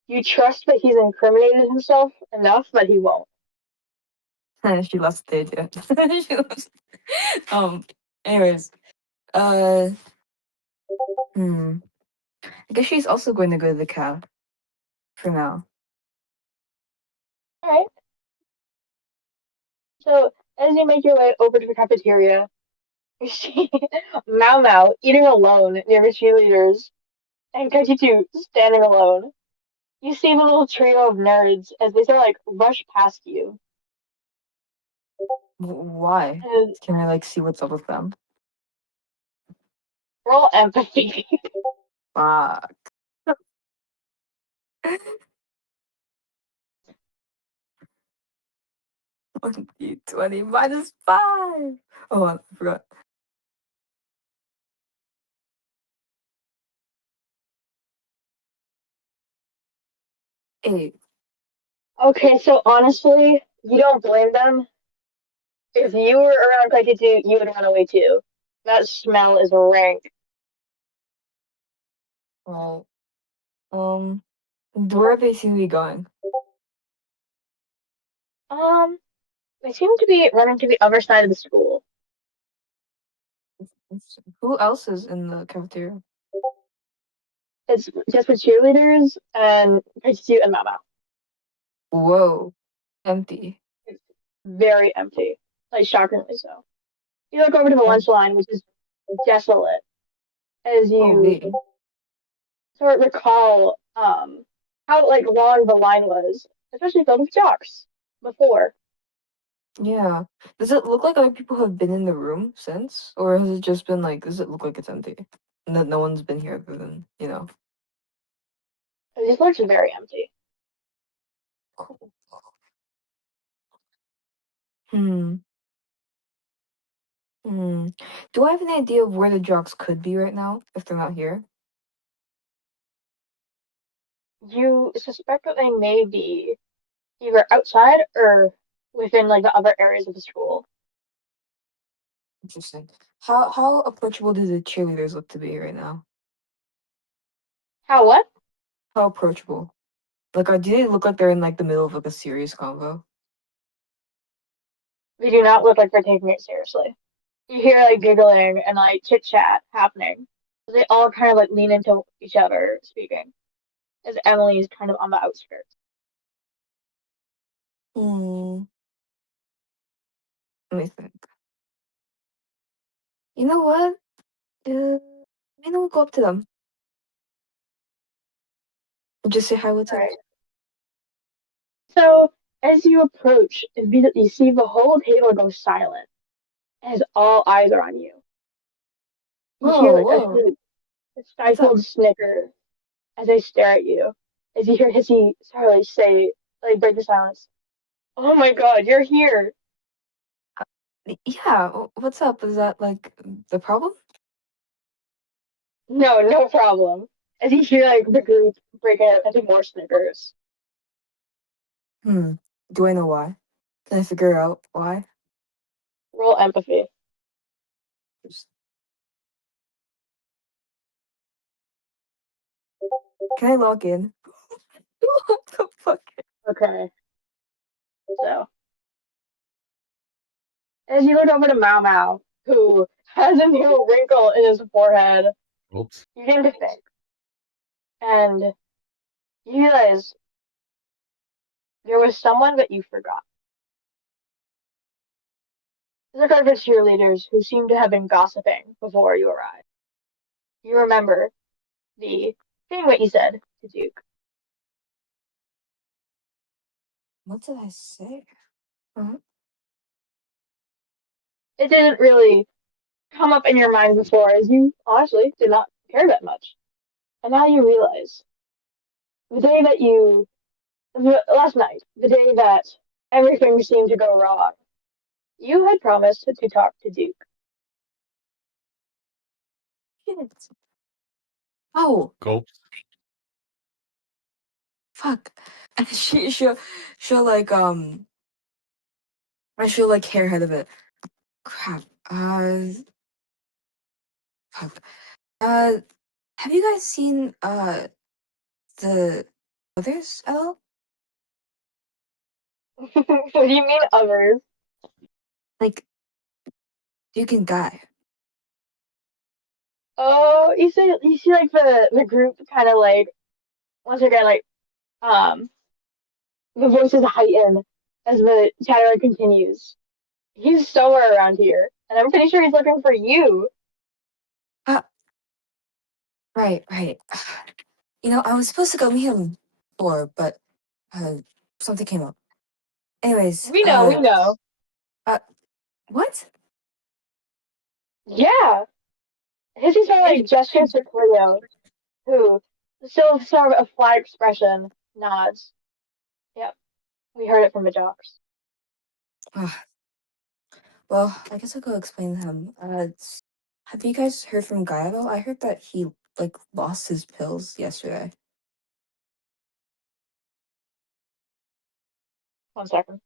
you trust that he's incriminated himself enough that he won't. She lost the idea. She lost. Anyways. I guess she's also going to go to the cab. For now. Alright. So, as you make your way over to the cafeteria, you see Mao Mao eating alone near the cheerleaders, and Kachitu standing alone. You see the little trio of nerds as they sort of rush past you. Why? And Can I see what's up with them? roll empathy. Fuck. 20 minus 5. Oh, I forgot. Hey, Okay, so honestly, you don't blame them. If you were around Cookie 2, you would run away too. That smell is rank. right. Where they seem to be going? Um, they seem to be running to the other side of the school. Who else is in the cafeteria? It's just with cheerleaders and Cookie 2 and Mama. Whoa, empty. It's very empty. Like, shockingly so. You look over to the Oh, lunch line, which is desolate, as you wait. sort of recall how like long the line was, especially filled with jocks before. Yeah. Does it look like other people have been in the room since? Or has it just been like, does it look like it's empty? And that no one's been here other than, you know. It just looks very empty. Cool. Hmm. Hmm. Do I have an idea of where the jocks could be right now if they're not here? You suspect that they may be either outside or within like the other areas of the school. Interesting. How approachable do the cheerleaders look to be right now? How what? How approachable? Like, do they look like they're in like the middle of like a serious convo? They do not look like they're taking it seriously. You hear like giggling and like chit chat happening. They all kind of like lean into each other speaking, as Emily is kind of on the outskirts. Hmm. Let me think. You know what? Maybe we'll go up to them and just say hi. What's All up? right. So as you approach, immediately you see the whole table go silent, as all eyes are on you. You hear Whoa, like whoa. a What's up? stifled snicker as they stare at you. As you hear Hissy Charlie say, like break the silence. Oh my God, you're here! Yeah. What's up? Is that like the problem? No, no problem. As you hear like the group break out into more snickers. Hmm. Do I know why? Can I figure out why? Roll empathy. Just- Can I log in? What the fuck? Okay, so as you look over to Mao Mao, who has a new wrinkle in his forehead, Oops. you begin to think, and you realize there was someone that you forgot. There's a group of cheerleaders who seem to have been gossiping before you arrived. You remember the thing that you said to Duke. What did I say? Uh-huh. It didn't really come up in your mind before, as you honestly did not care that much. And now you realize the day that last night, the day that everything seemed to go wrong, you had promised to talk to Duke. Shit. Oh, Gulps. fuck. She'll like I she'll like hair ahead of it. Crap. Fuck. Uh, have you guys seen the others at all? What do you mean others? Like Duke and Guy. Oh, you see like the group kind of like once again like um the voices heighten as the chatter continues. He's somewhere around here, and I'm pretty sure he's looking for you. Uh, right. You know, I was supposed to go meet him before, but uh, something came up. Anyways, We know. uh, what? Yeah. His sort of like gestures to Cleo, who still sort of a flat expression nods. Yep, we heard it from the jocks. Uh, well, I guess I'll go explain to him. Have you guys heard from Guy at all? I heard that he like lost his pills yesterday. 1 second.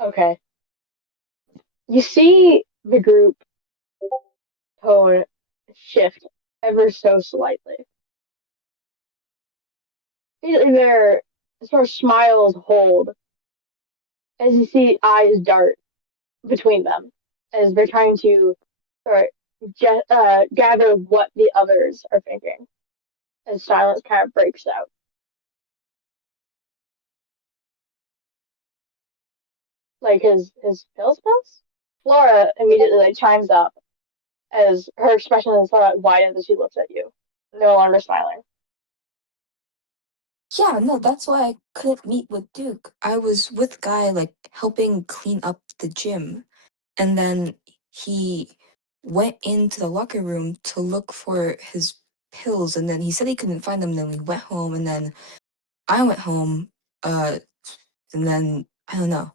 Okay. You see the group tone shift ever so slightly. Their sort of smiles hold as you see eyes dart between them as they're trying to sort gather what the others are thinking as silence kind of breaks out. Like his pills pills? Flora immediately like chimes up as her expression is sort of widens as she looks at you, no longer smiling. Yeah, no, that's why I couldn't meet with Duke. I was with Guy, like, helping clean up the gym. And then he went into the locker room to look for his pills. And then he said he couldn't find them. Then we went home. And then I went home. Uh, and then, I don't know.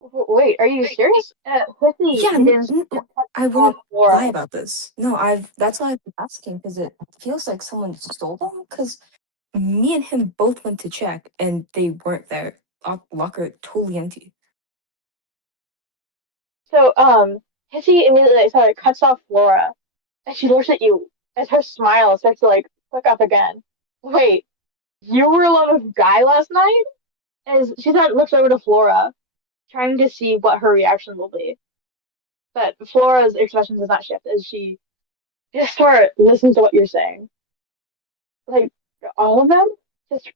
Wait, are you serious? Hissy, Yeah, you didn't I off wouldn't lie Flora. about this. No, that's why I've been asking, because it feels like someone stole them. Because me and him both went to check, and they weren't there. Locker totally empty. So, Hissy immediately sort of cuts off Flora and she looks at you as her smile starts to like flick up again. Wait, you were alone with Guy last night? As she then looks over to Flora, trying to see what her reaction will be. But Flora's expression does not shift as she just sort of listens to what you're saying. Like, all of them? Just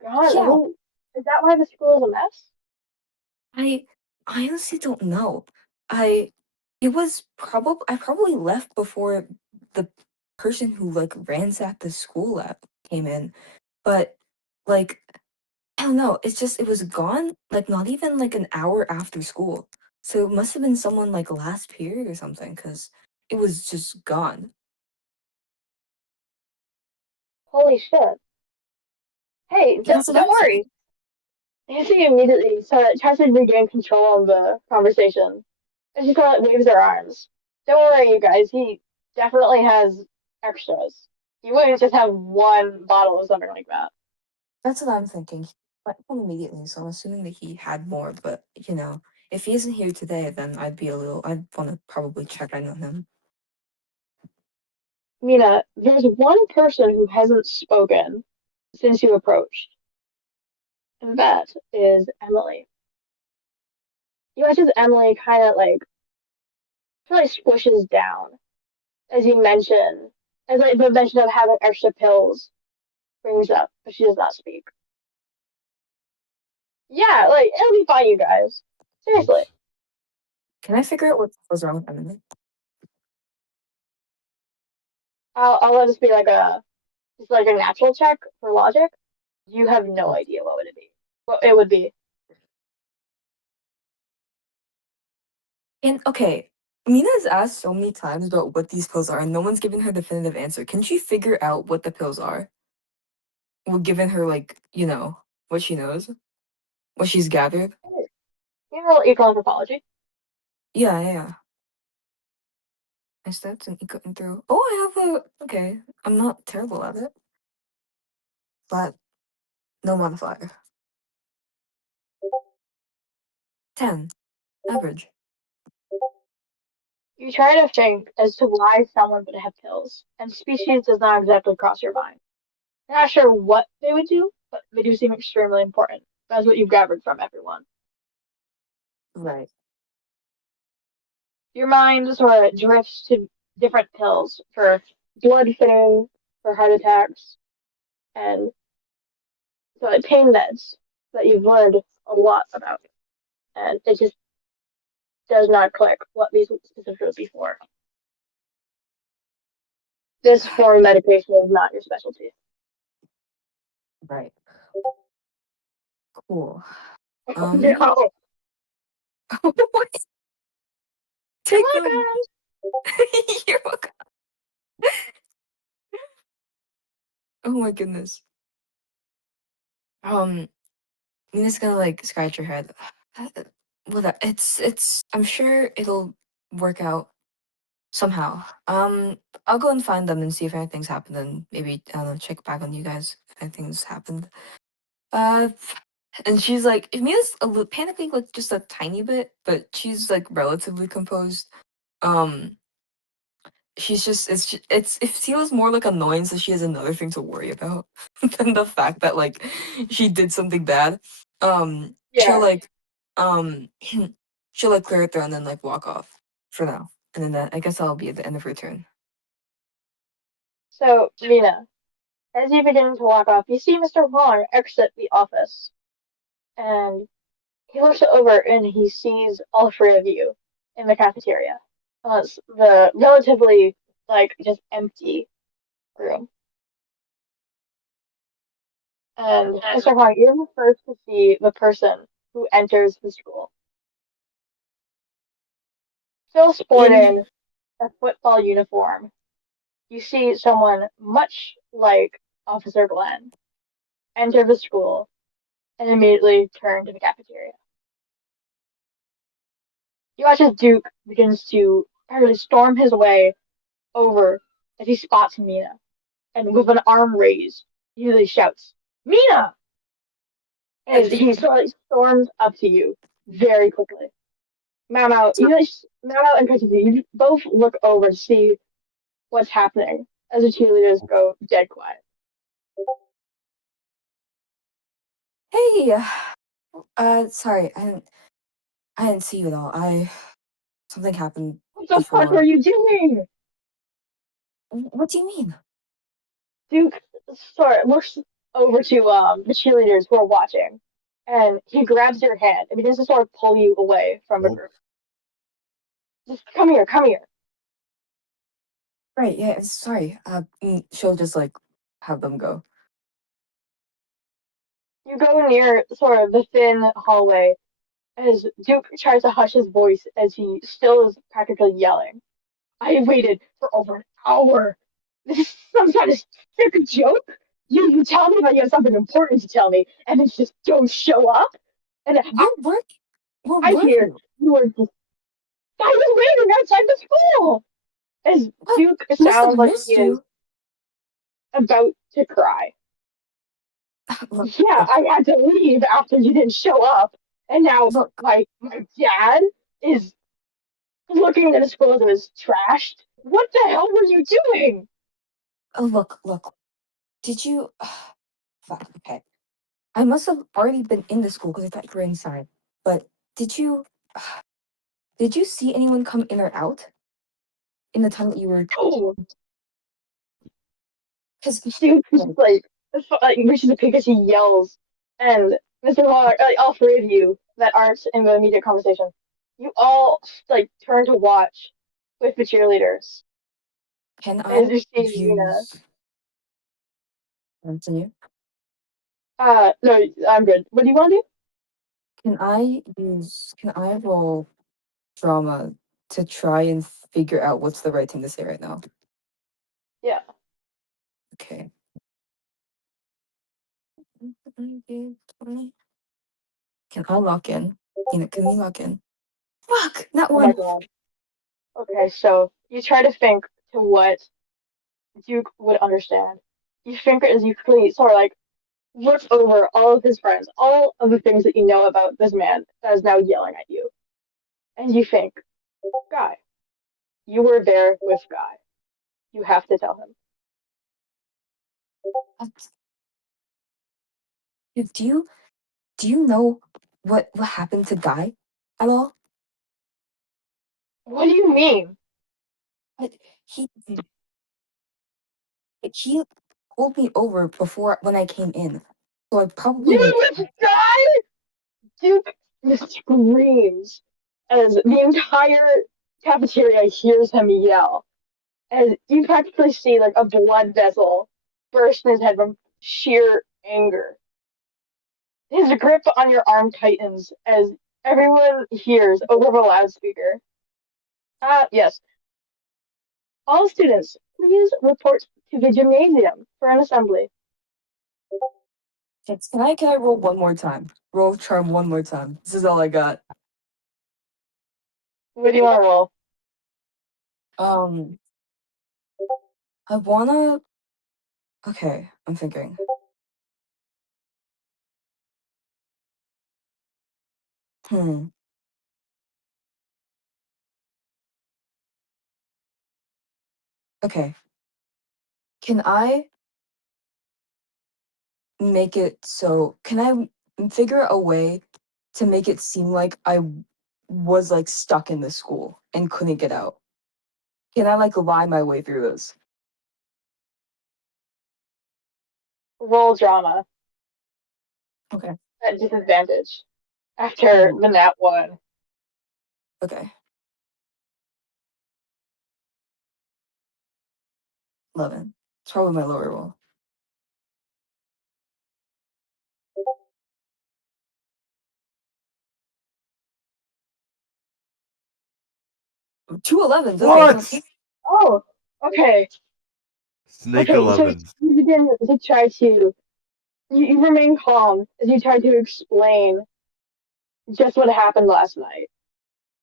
gone? Yeah, Who? Is that why the school is a mess? I honestly don't know. I I probably left before the person who like ransacked the school came in, but like I don't know. It's just it was gone like not even like an hour after school. So it must have been someone like last period or something because it was just gone. Holy shit. Hey, Yeah, that's what don't I'm saying. worry. Nancy immediately tries to regain control of the conversation. And she kind of waves her arms. Don't worry, you guys. He definitely has extras. You wouldn't just have one bottle of something like that. That's what I'm thinking. He went home immediately, so I'm assuming that he had more. But if he isn't here today, then I'd want to probably check in on him. Mina, there's one person who hasn't spoken since you approached, and that is Emily. You watch as Emily kind of like really squishes down as you mention, as like the mention of having extra pills brings up, but she does not speak. Yeah, like it'll be fine, you guys. Seriously. Can I figure out what was wrong with Emily? I'll let this be like a natural check for logic. You have no idea what would it be. What it would be. And okay, Mina has asked so many times about what these pills are, and no one's given her definitive answer. Can she figure out what the pills are? Well, given her what she knows, what she's gathered. You roll equal anthropology. Yeah, yeah, yeah. My stats and eco intro. Oh, I have a okay. I'm not terrible at it, but no modifier. 10 average. You try to think as to why someone would have pills, and species does not exactly cross your mind. You're not sure what they would do, but they do seem extremely important. That's what you've gathered from everyone. Right. Your mind sort of drifts to different pills for blood thinning, for heart attacks, and so like pain meds that you've learned a lot about. And it just does not click what these specifically would be for. This form of medication is not your specialty. Right. Cool. Oh, no. You're Take them. welcome. You're welcome. Oh my goodness. Mina's gonna like scratch her head. Well, it's. I'm sure it'll work out. somehow. I'll go and find them and see if anything's happened, and maybe I don't know, check back on you guys if anything's happened. And she's like, Emila's panicking like just a tiny bit, but she's like relatively composed. She's just it feels more like annoyance that she has another thing to worry about than the fact that like she did something bad. She'll Yeah. like she'll like clear it through and then like walk off for now, and then I guess that'll be at the end of her turn. So, Mina, as you begin to walk off, you see Mr. Wong exit the office, and he looks over and he sees all three of you in the cafeteria. It's the relatively, like, just empty room. And Mr. Wong, you're the first to see the person who enters the school. Still sporting a football uniform, you see someone much like Officer Glenn enter the school and immediately turn to the cafeteria. You watch as Duke begins to actually storm his way over as he spots Mina, and with an arm raised, he really shouts, "Mina!" And he sort of storms up to you very quickly. Mao and Kazuki, you both look over to see what's happening as the cheerleaders go dead quiet. Hey, sorry, I didn't see you at all. Something happened What the fuck before. are you doing? What do you mean? Duke looks over to the cheerleaders who are watching, and he grabs your hand and begins to sort of pull you away from the Nope. group. Just come here, come here. Right, yeah, sorry. She'll just like have them go. You go near sort of the thin hallway as Duke tries to hush his voice as he still is practically yelling. I waited for over an hour. This is some kind of sick joke? You tell me that you have something important to tell me, and then just don't show up? And Where I were hear you? you were just, I was waiting outside the school! As What? Duke Must have sounds like he missed is you. about to cry. Look, Yeah, I had to leave after you didn't show up, and now look, my dad is looking at the school that was trashed. What the hell were you doing? look. Did you? Fuck. Okay. I must have already been in the school because I thought you were inside. But did you? Did you see anyone come in or out in the time that you were? Oh, Because Duke is like reaches a peak as he yells, and Mr. Waller, all three of you that aren't in the immediate conversation, you all like turn to watch with the cheerleaders can I as you see Nina. use? Continue. No, I'm good. What do you want to do? Can I use? Can I roll drama to try and figure out what's the right thing to say right now? Yeah. Okay. Can I lock in? Can we lock in? Fuck! Not Oh my one. god. Okay, so you try to think to what Duke would understand. You think as you please, sort of like look over all of his friends, all of the things that you know about this man that is now yelling at you, and you think, Guy, you were there with Guy. You have to tell him. What? Do you know what happened to Guy at all? What do you mean? But he pulled me over before when I came in, so I probably You with Guy? Duke screams as the entire cafeteria hears him yell. And you practically see like a blood vessel burst in his head from sheer anger. His grip on your arm tightens as everyone hears over the loudspeaker. Yes. All students, please report to the gymnasium for an assembly. can I roll one more time? Roll charm one more time. This is all I got. What do you want to roll? Um, I wanna. Okay, I'm thinking. Hmm. Okay. Can I make it so? Can I figure a way to make it seem like was like stuck in the school and couldn't get out? Can I like lie my way through this? Roll drama Okay. at disadvantage after Ooh, the nat one. okay. 11. It's probably my lower roll. 2 11s. Okay, so What? Oh, okay. Snake Okay, so 11s. you begin to try to you remain calm as you try to explain just what happened last night.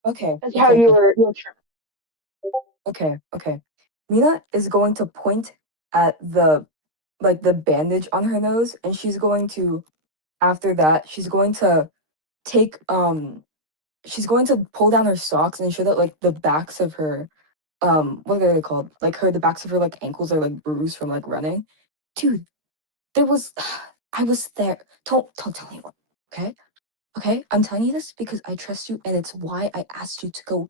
okay, That's how okay, you were trapped. okay. Mina is going to point at the bandage on her nose, and she's going to, after that, take she's going to pull down her socks and show that like the backs of her what are they called? Like the backs of her like ankles are like bruised from like running. Dude, there was I was there. Don't tell anyone. Okay? Okay? I'm telling you this because I trust you and it's why I asked you to go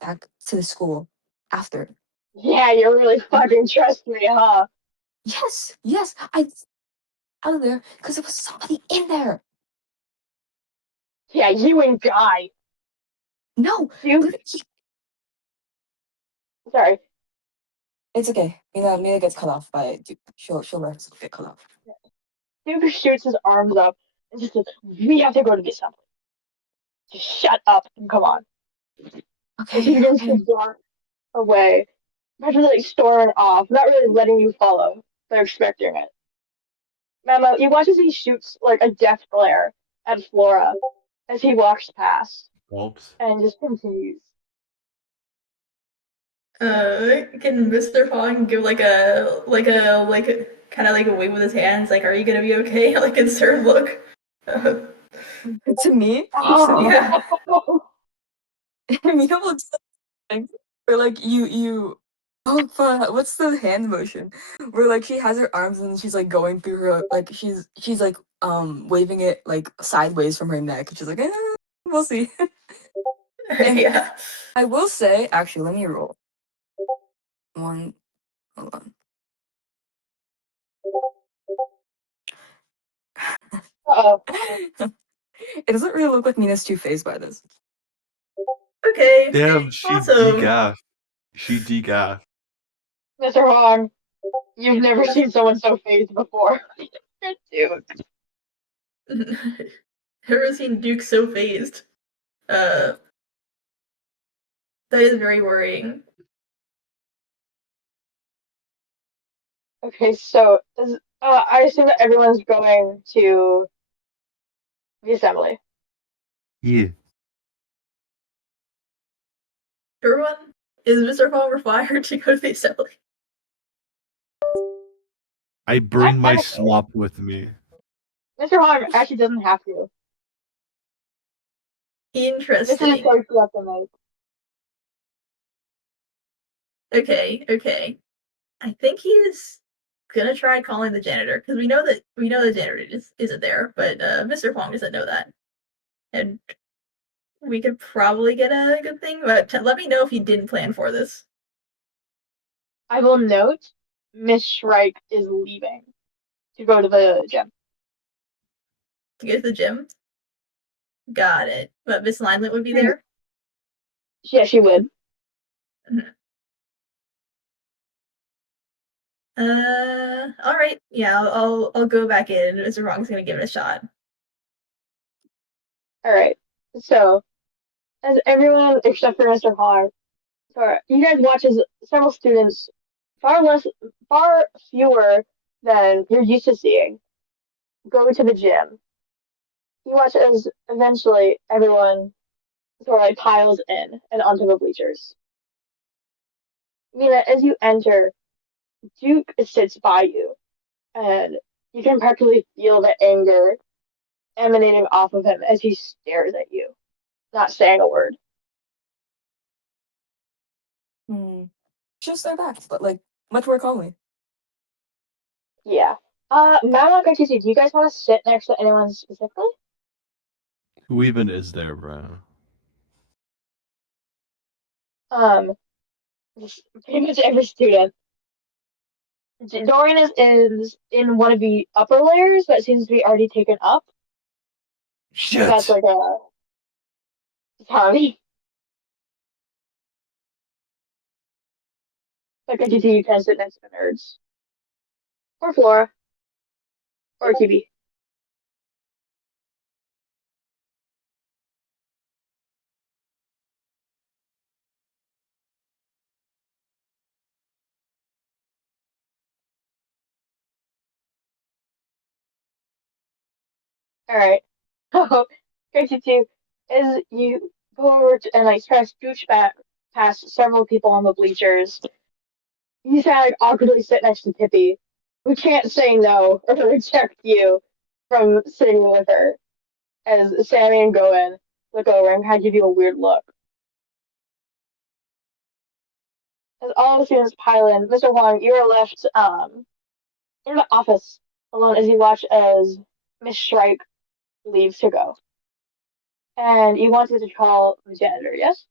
back to the school after. Yeah, you really fucking trust me, huh? Yes, I out of there because there was somebody in there. Yeah, you and Guy. No, Duke, sorry. it's okay. Mina gets cut off by Duke. She'll let herself get cut off. Duke shoots his arms up and just says, "We have to go to the assembly. Just shut up and come on." As he Okay, begins okay. to walk away, practically like storming off, not really letting you follow. They're expecting it. Memo, you watch as he shoots like a death glare at Flora as he walks past Gulps. and just continues. Can Mr. Fong give kind of like a wave with his hands, like, "Are you gonna be okay?" Like concerned look. Uh, To me, yeah. Mina will do that thing where like you oh fuck, what's the hand motion? Where like she has her arms and she's like going through her like she's like waving it like sideways from her neck. She's like, we'll see. And Yeah. I will say, actually, let me roll. One, hold on. Uh-oh. It doesn't really look like Mina's too phased by this. Okay. Damn, she Awesome. decaf. She decaf. Mr. Wong, you've never seen someone so phased before. Dude. Never seen Duke so phased. Uh, that is very worrying. Okay, so I assume that everyone's going to the assembly. Yeah. Everyone, is Mr. Fong required to go to the assembly? I Not bring my technically. slop with me. Mr. Harm actually doesn't have to. This is a Interesting. choice you have to make. Okay. I think he's gonna try calling the janitor because we know the janitor isn't there, but Mr. Huang doesn't know that, and we could probably get a good thing. But let me know if you didn't plan for this I will note Miss Shrike is leaving to go to the gym. to get to the gym. Got it. But Miss Linelet would be Hmm, there. yeah, she would. Mhm. All right. Yeah, I'll go back in. Mr. Huang's gonna give it a shot. All right. So, as everyone except for Mr. Harm, sorry, you guys watch as several students, far fewer than you're used to seeing, go to the gym. You watch as eventually everyone sort of like piles in and onto the bleachers. Mina, as you enter, Duke sits by you, and you can practically feel the anger emanating off of him as he stares at you, not saying a word. Just their backs, but like much more calmly. Yeah. Madeline, do you guys want to sit next to anyone specifically? Who even is there, bro? Just pretty much every student. Dorian is in one of the upper layers, but seems to be already taken up. So that's like a Tommy. Like a GT, you can sit next to the nerds. Or Flora. Or QB. Alright. Great GT is you go over and like try to scooch back past several people on the bleachers. You kind of like awkwardly sit next to Pippi, who can't say no or reject you from sitting with her. As Sammy and Goen look over and kind of give you a weird look. As all the students pile in, Mr. Huang, you are left in the office alone as you watch as Miss Shrike leaves to go. And you wanted to call the janitor, yes?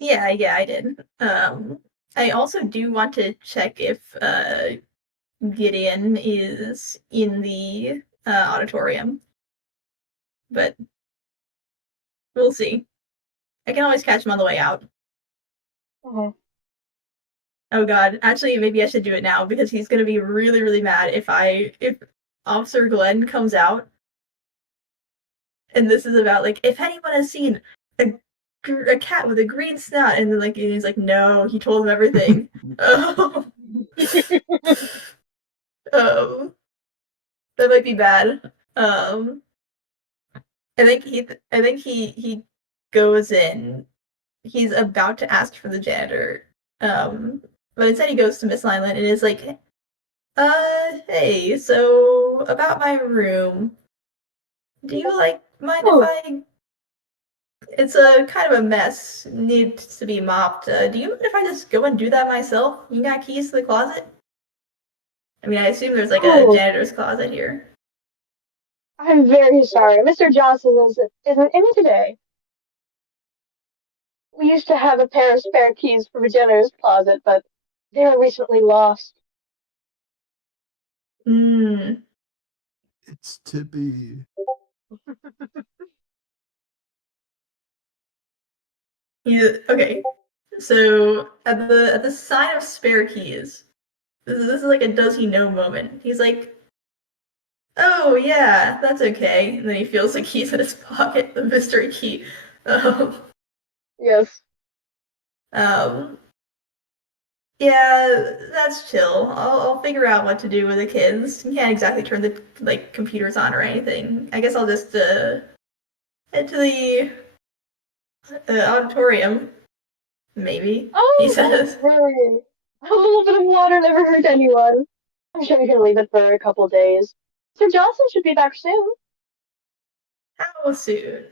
Yeah, I did. I also do want to check if Gideon is in the auditorium, but we'll see. I can always catch him on the way out. Mm-hmm. Oh god, actually maybe I should do it now because he's gonna be really, really mad if Officer Glenn comes out and this is about like if anyone has seen a cat with a green snout and then like and he's like no, he told him everything. um that might be bad. I think he goes in. He's about to ask for the janitor. But instead he goes to Miss Lineland and is like, hey, so about my room. Do you like mind if I? It's a kind of a mess. Needs to be mopped. Do you mind if I just go and do that myself? You got keys to the closet? I mean, I assume there's like a janitor's closet here. I'm very sorry. Mr. Johnson isn't in today. We used to have a pair of spare keys for the janitor's closet, but they were recently lost. Hmm. It's Tippy. Okay. So at the sign of spare keys, this is like a does he know moment. He's like, oh yeah, that's okay. And then he feels the keys in his pocket, the mystery key. Yes. Yeah, that's chill. I'll figure out what to do with the kids. You can't exactly turn the like computers on or anything. I guess I'll just head to the auditorium. Maybe, he Oh, says. don't worry. A little bit of water never hurt anyone. I'm sure we can leave it for a couple days. Sir Johnson should be back soon. How soon?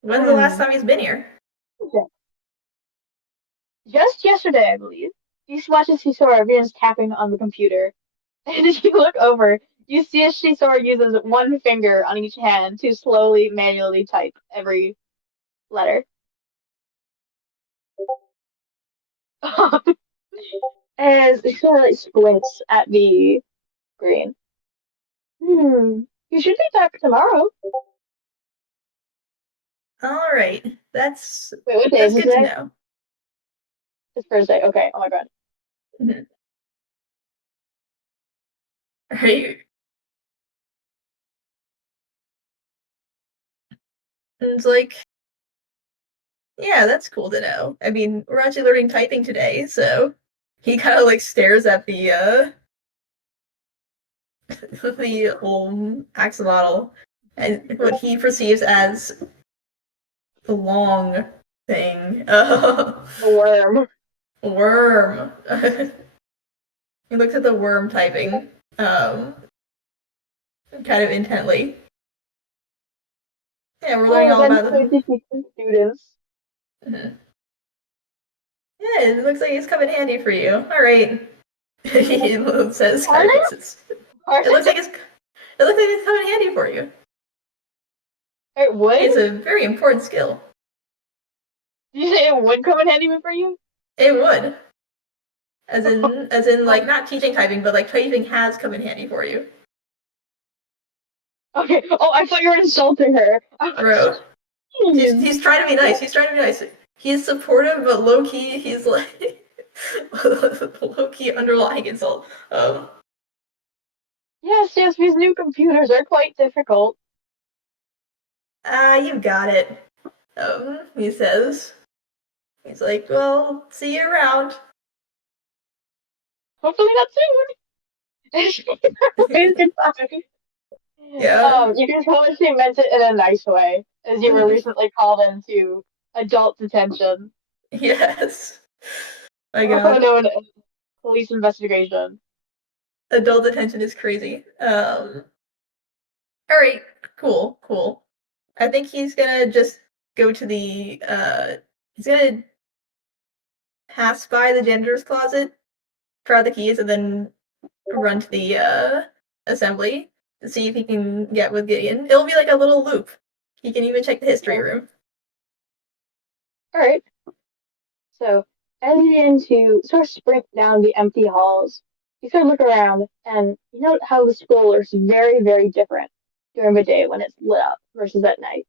When's the last time he's been here? Yeah. Just yesterday, I believe. You watch as Shisora begins tapping on the computer. And as you look over, you see as Shisora uses one finger on each hand to slowly, manually type every letter. As Shisora like, squints at the screen. You should be back tomorrow. All right, that's Wait, what day is it good to today? know. It's Thursday. Okay. Oh my god. Mhm. Right. And it's like, yeah, that's cool to know. I mean, we're actually learning typing today, so he kind of like stares at the the whole axolotl and what he perceives as the long thing. The worm. Worm. He looks at the worm typing, kind of intently. Yeah, we're learning all then about them. to teach the students. Mhm. Yeah, it looks like it's come in handy for you. All right. He says, Are they? it looks like it's come in handy for you. It would? It's a very important skill. Did you say it would come in handy for you? It would. As in, like, not teaching typing, but like typing has come in handy for you. Okay. Oh, I thought you were insulting her. Bro. He's trying to be nice. He's trying to be nice. He's supportive, but low key, he's like low key underlying insult. Yes, these new computers are quite difficult. You got it. He says. He's like, well, see you around. Hopefully not soon. Goodbye. Yeah. You can tell that she meant it in a nice way, as you were recently called into adult detention. Yes. My Also God. known as police investigation. Adult detention is crazy. Alright, cool. I think he's gonna just go to the he's gonna pass by the janitor's closet, try the keys, and then run to the assembly to see if he can get with Gideon. It'll be like a little loop. He can even check the history room. Alright. So, as you begin to sort of sprint down the empty halls, you sort of look around and you note how the school looks very, very different during the day when it's lit up versus at night.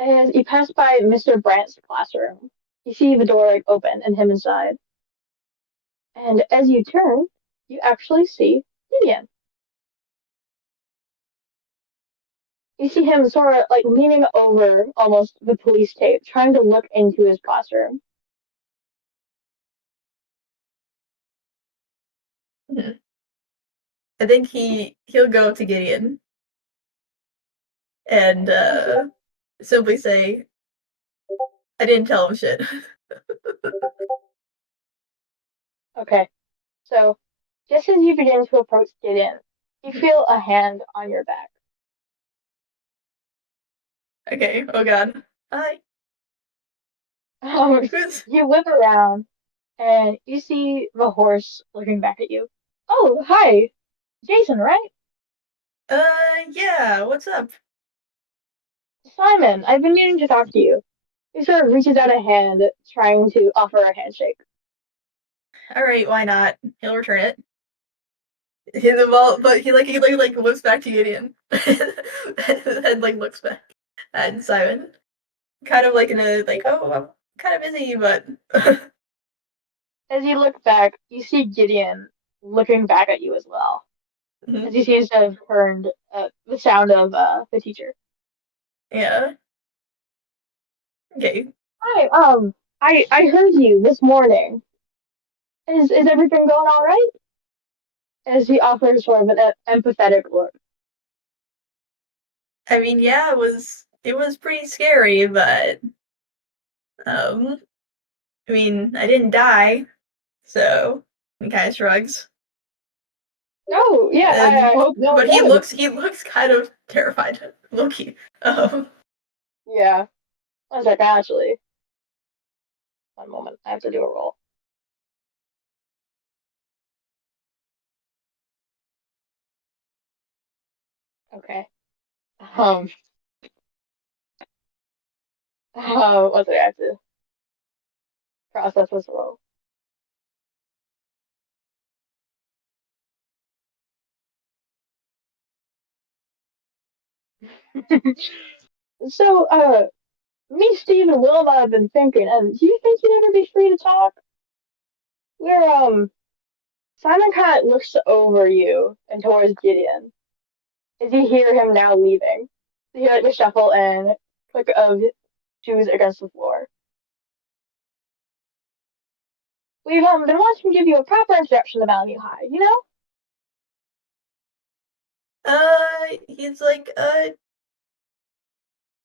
As you pass by Mr. Brandt's classroom, you see the door open and him inside. And as you turn, you actually see Gideon. You see him sort of like leaning over almost the police tape, trying to look into his classroom. I think he'll go up to Gideon and simply say, I didn't tell him shit. Okay, so just as you begin to approach Gideon, you feel a hand on your back. Okay, oh god. Hi. Who's You whip around and you see the horse looking back at you. Oh, hi, Jason, right? yeah, what's up? Simon, I've been meaning to talk to you. He sort of reaches out a hand, trying to offer a handshake. Alright, why not? He'll return it. But he like looks back to Gideon. And like looks back at Simon. Kind of like in a like, oh, I'm kind of busy, but As you look back, you see Gideon looking back at you as well, as he seems to have heard the sound of the teacher. yeah. Okay. Hi, I heard you this morning. Is everything going all right? As he offers sort of an empathetic look. I mean, yeah, it was pretty scary, but I mean, I didn't die, so he kind of shrugs. Oh, yeah, I hope no one But does. he looks kind of terrified, Loki. Yeah, one second, actually. One moment, I have to do a roll. Okay. Um, one second, I have to process this roll. So, me, Steve, and Wilma have been thinking, and do you think you'd ever be free to talk? We're. Simon kind of looks over you and towards Gideon as you hear him now leaving. You hear like the shuffle and click of shoes against the floor. We've been wanting to give you a proper introduction to Malamute High, you know? He's like,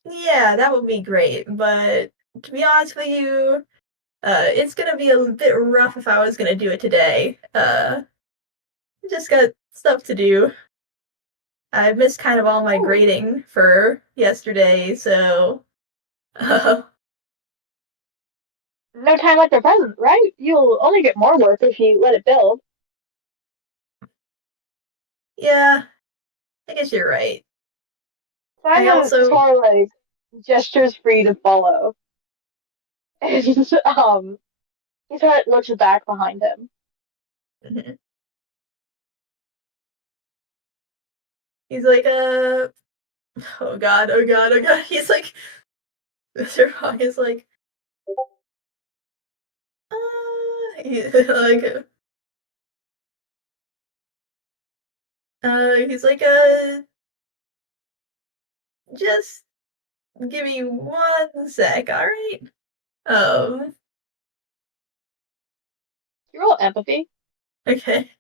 yeah, that would be great, but to be honest with you, it's gonna be a bit rough if I was gonna do it today. Just got stuff to do. I missed kind of all my grading for yesterday, so No time like the present, right? You'll only get more work if you let it build. yeah, I guess you're right. I Simon also sort of like gestures for you to follow. And he sort of looks back behind him. he's like, oh god, oh god, oh god. He's like, Mr. Hawk is like, like, he's like, just give me 1 sec, alright? You roll empathy. Okay.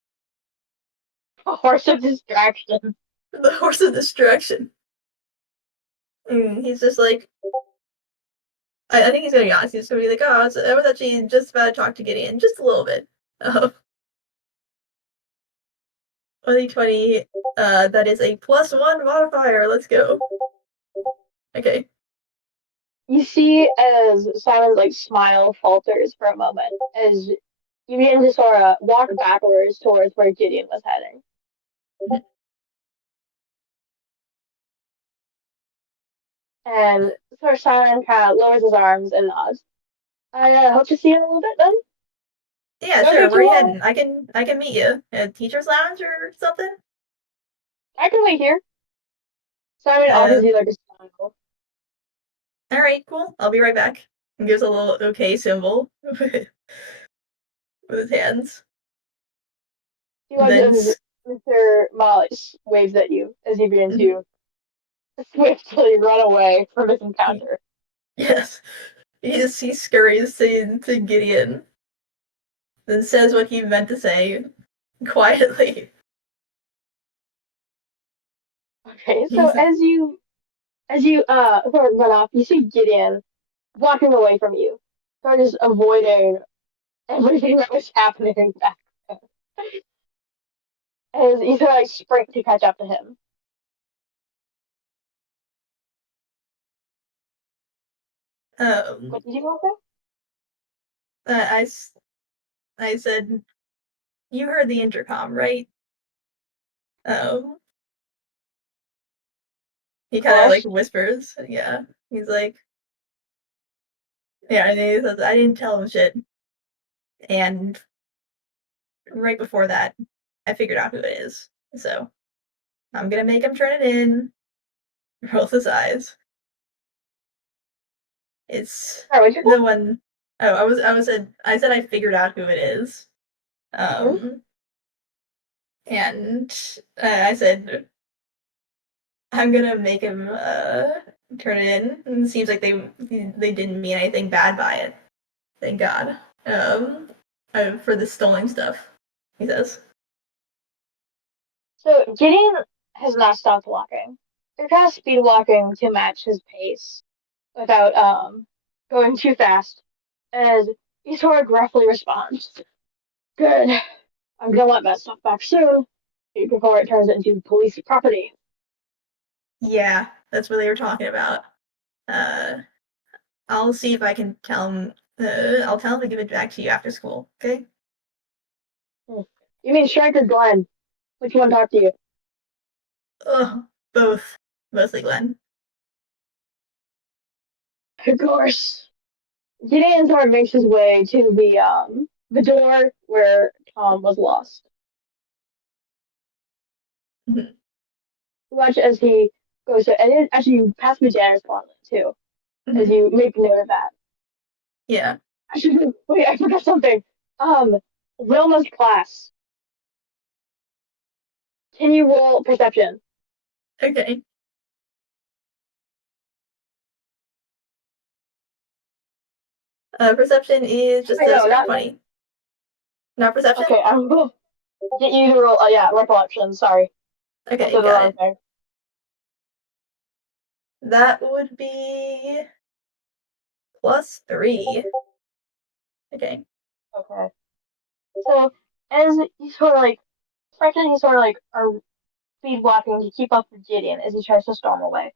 A horse of distraction. The horse of distraction. He's just like, I think he's gonna be honest. He's gonna be like, oh, I was actually just about to talk to Gideon, just a little bit. 2020, that is a +1 modifier. Let's go. Okay. You see as Simon's like smile falters for a moment as you begin to sort of walk backwards towards where Gideon was heading. And Sir Simon kind of lowers his arms and nods. I hope to see you in a little bit then. Yeah, Don't sure. take Where are too you long. heading? I can meet you at teacher's lounge or something. I can wait here. Simon offers you like a smile. All right, cool. I'll be right back. And gives a little okay symbol with his hands. He walks Then, and Mr. Malik waves at you as you begin to swiftly run away from his encounter. yes, he scurries to Gideon, then says what he meant to say quietly. Okay, so as you sort of run off, you see Gideon walking away from you, sort of just avoiding everything that was happening back then. As you sort of like sprint to catch up to him. Um, What did you want to I said, you heard the intercom, right? Um, he say? Of kind of like course. whispers. Yeah, he's like, yeah, and he says, I didn't tell him shit. And right before that, I figured out who it is. So I'm gonna make him turn it in. Rolls his eyes. It's Sorry, what'd you the one oh I said I figured out who it is. say? Mm-hmm. And I said I'm gonna make him turn it in. And it seems like they didn't mean anything bad by it. Thank God. For the stolen stuff, he says. So Gideon has not stopped walking. They're kind of speed walking to match his pace without going too fast. As he sort of gruffly responds, "Good. I'm gonna want that stuff back soon before it turns into police property." Yeah, that's what they were talking about. Uh, I'll see if I can tell him. I'll tell him to give it back to you after school. Okay? Hmm. You mean Shrike or Glenn? Which one talked to you? Ugh, both. Mostly Glenn. Of course. Gideon sort of makes his way to the door where Tom was lost. Watch as he goes to, and then actually you pass the janitor's closet too, as you make note of that. Yeah. Actually, wait, I forgot something. Wilma's class. Can you roll perception? Okay. Perception is just Wait, a no, straight not 20. Not perception? okay. I will get you to roll. Yeah, recollection. Sorry, I Okay, said the got wrong it. thing. That would be +3. Okay. Okay. So as you sort of like, Frank and you sort of like are speed walking to keep up with Gideon as he tries to storm away.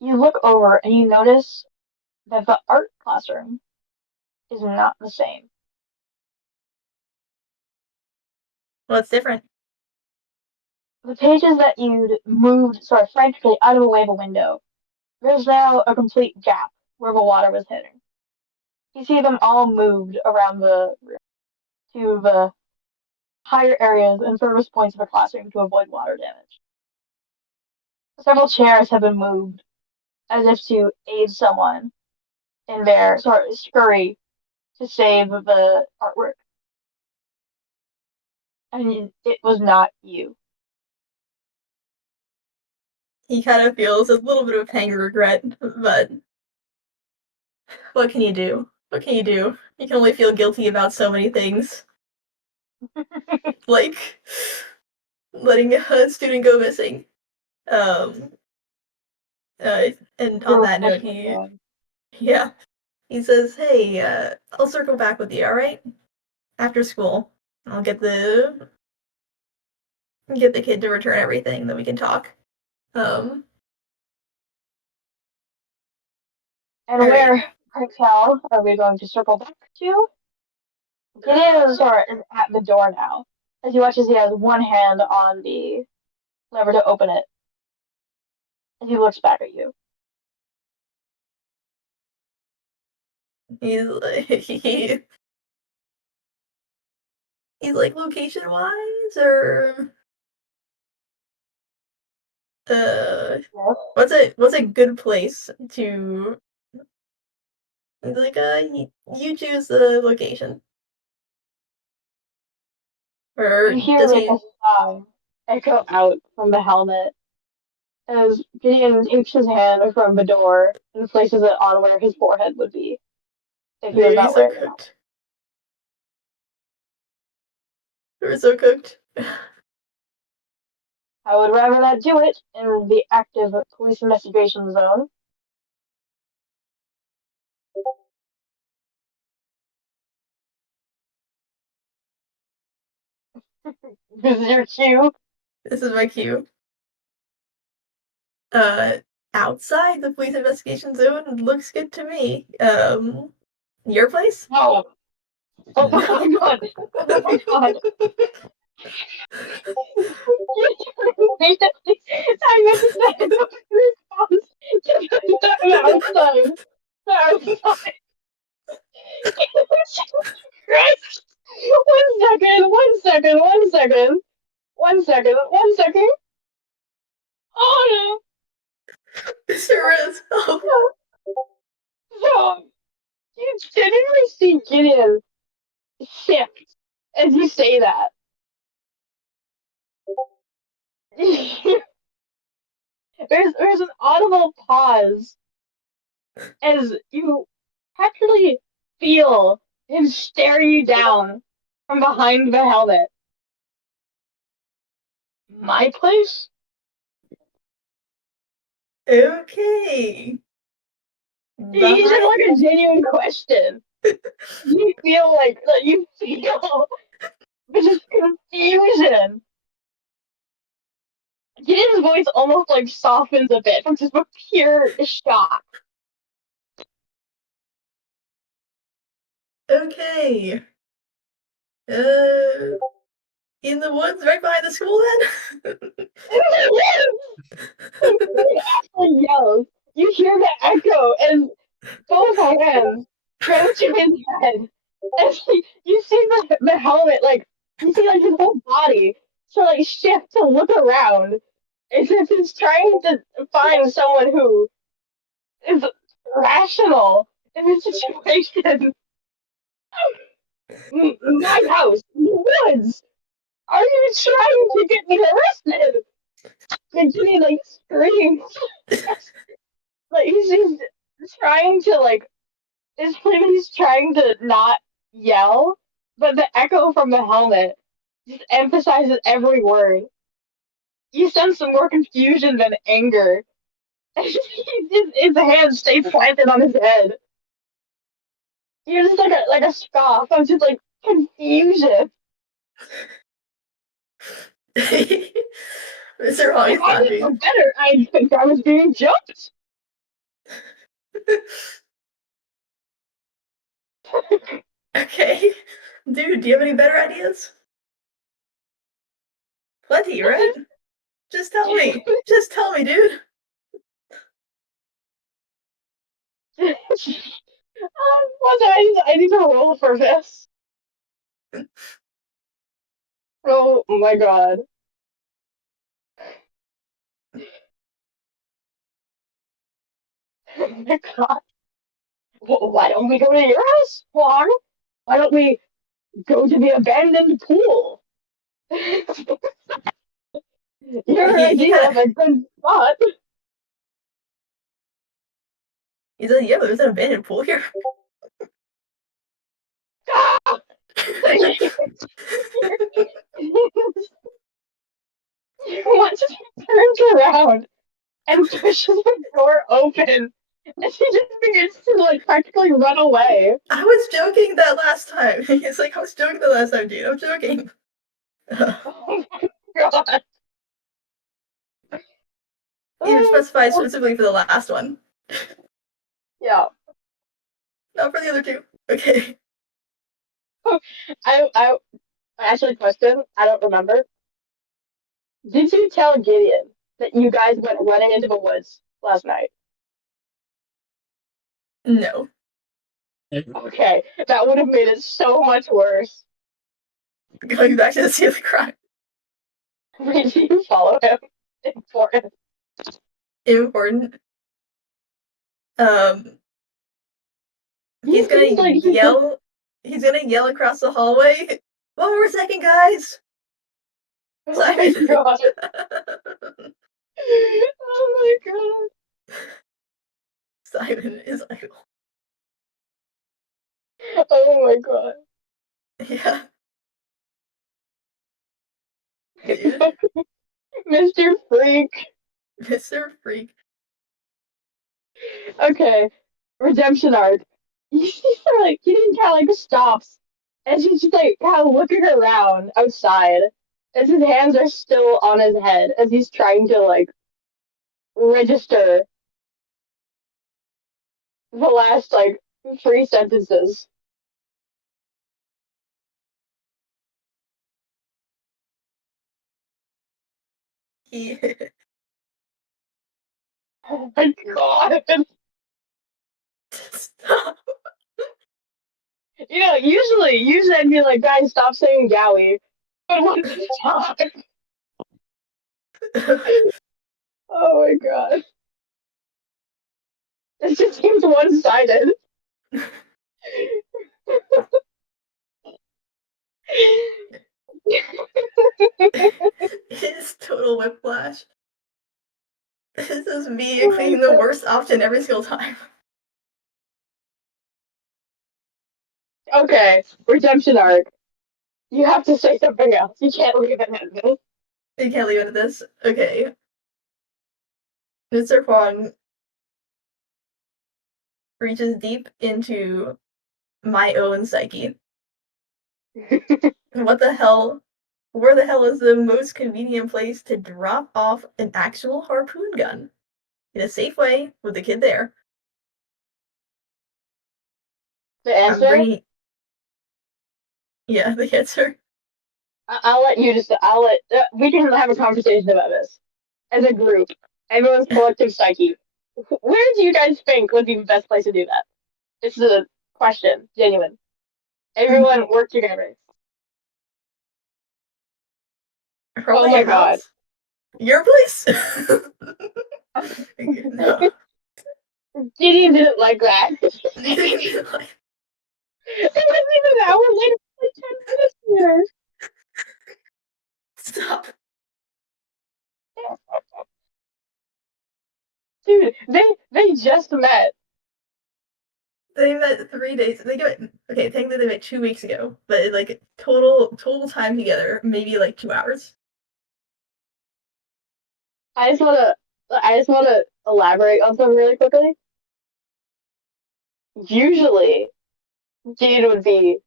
You look over and you notice that the art classroom is not the same. What's different? The pages that you'd moved sort of frantically out of the way of a window, there's now a complete gap where the water was hitting. You see them all moved around the room to the higher areas and furthest points of the classroom to avoid water damage. Several chairs have been moved as if to aid someone in their sort of scurry to save the artwork. I mean, it was not you. He kind of feels a little bit of pang of regret, but what can you do? What can you do? You can only feel guilty about so many things. Like letting a student go missing. And on that note, he says, "Hey, I'll circle back with you, all right? After school, I'll get the kid to return everything, then we can talk." And All where, right. Cartel, are we going to circle back to? Gideon is at the door now. As you watch as he has one hand on the lever to open it. As he looks back at you. He's like location wise or Yes. what's a good place to like you choose the location. Or You hear does like a he sigh echo out from the helmet as Gideon takes his hand from the door and places it on where his forehead would be if he was Dude, not he's so wearing the helmet. cooked. We're so cooked. I would rather not do it in the active police investigation zone. This is your cue. This is my cue. Outside the police investigation zone looks good to me. Your place? No. Oh my god. Oh my god. I meant to say the response to the outside. The outside. Christ. 1 second, 1 second, 1 second. 1 second, 1 second. Oh Mr. Riz, help. no. So, you genuinely see Gideon shift as you say that. there's an audible pause as you practically feel him stare you down from behind the helmet. My place? Okay. He's in like a genuine question. You feel like you feel just confusion. His voice almost like softens a bit from just pure shock. Okay. In the woods right behind the school then? He actually yells. You hear the echo and both hands go to his head. And you see the helmet, like, you see like his whole body sort of like shift to look around as if he's trying to find someone who is rational in this situation. My house, in the woods. Are you trying to get me arrested? And Jimmy like screams. Like he's trying to like it's like he's trying to not yell, but the echo from the helmet just emphasizes every word. You sense some more confusion than anger. His hands stay planted on his head. You're just like a scoff. I'm just like confusion. Mr. Wong If is I not didn't know being. better, I'd think I was being jumped. Okay. Dude, do you have any better ideas? Plenty, right? Just tell me. Just tell me, dude. I need to roll for this. Oh my god. Oh my god. Well, why don't we go to your house, Juan? Why don't we go to the abandoned pool? Your He idea kind of of. a good spot. He's like, yeah, there's an abandoned pool here. Once she turns around and pushes the door open, and she just begins to like practically run away. I was joking that last time. He's like, I was joking the last time, dude. I'm joking. Oh my god. You specified specifically for the last one, Yeah. not for the other two. Okay. I actually question, I don't remember. Did you tell Gideon that you guys went running into the woods last night? No. Okay, that would have made it so much worse. Going back to the scene of the crime. Did you follow him? Important. Important. Um, he's He seems gonna like he's just, yell. He's gonna yell across the hallway. One more second, guys. oh my Simon. god. Oh my god. Simon is idle. Oh my god. Yeah, dude. Mr. Freak. Mr. Freak. Okay, redemption arc. You see her like Gideon kind of like stops, and she's just like kind of looking around outside, as his hands are still on his head as he's trying to like register the last like three sentences. He. Oh my god! Stop. You know, usually I'd be like, guys, stop saying Gowie. But what the fuck? Oh my god. This just seems one-sided. It's total whiplash. This is me Oh my clicking the god. worst option every single time. Okay, redemption arc. You have to say something else. You can't leave it at this. You can't leave it at this. Okay. Mr. Huang reaches deep into my own psyche. What the hell? Where the hell is the most convenient place to drop off an actual harpoon gun? In a safe way, with the kid there. The I'm answer? bringing. Yeah, the answer. I'll let you just. I'll let. We can have a conversation about this as a group. Everyone's collective psyche. Where do you guys think would be the best place to do that? This is a question, genuine. Everyone work together. Oh Probably my your god. house? Your place? No. Gideon didn't like that. Like, It wasn't even an hour later. Like 10 minutes later. stop. Dude, they just met. They met 3 days. They get okay. Technically, they met 2 weeks ago, but like total time together, maybe like 2 hours. I just wanna elaborate on something really quickly. Usually Gideon would be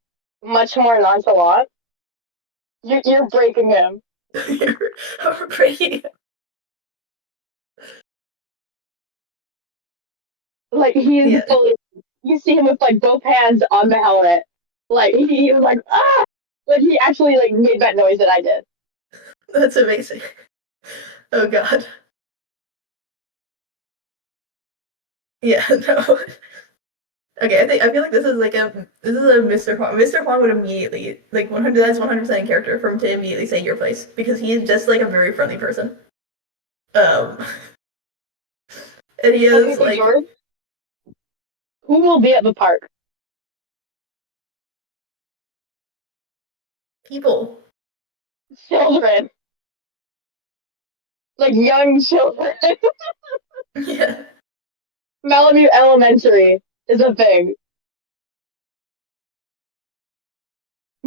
much more nonchalant. You're breaking him. You're breaking. Like he's Yeah. fully. You see him with like both hands on the helmet. Like he was like ah. Like he actually like made that noise that I did. That's amazing. Oh god. Yeah, no. Okay, I feel like this is a Mr. Huang. Mr. Huang would immediately like 100. That's 100% in character for him to immediately say your place because he is just like a very friendly person. Um, and he Okay, is so like George, who will be at the park? people. Children, like young children. Yeah. Malamute Elementary is a thing.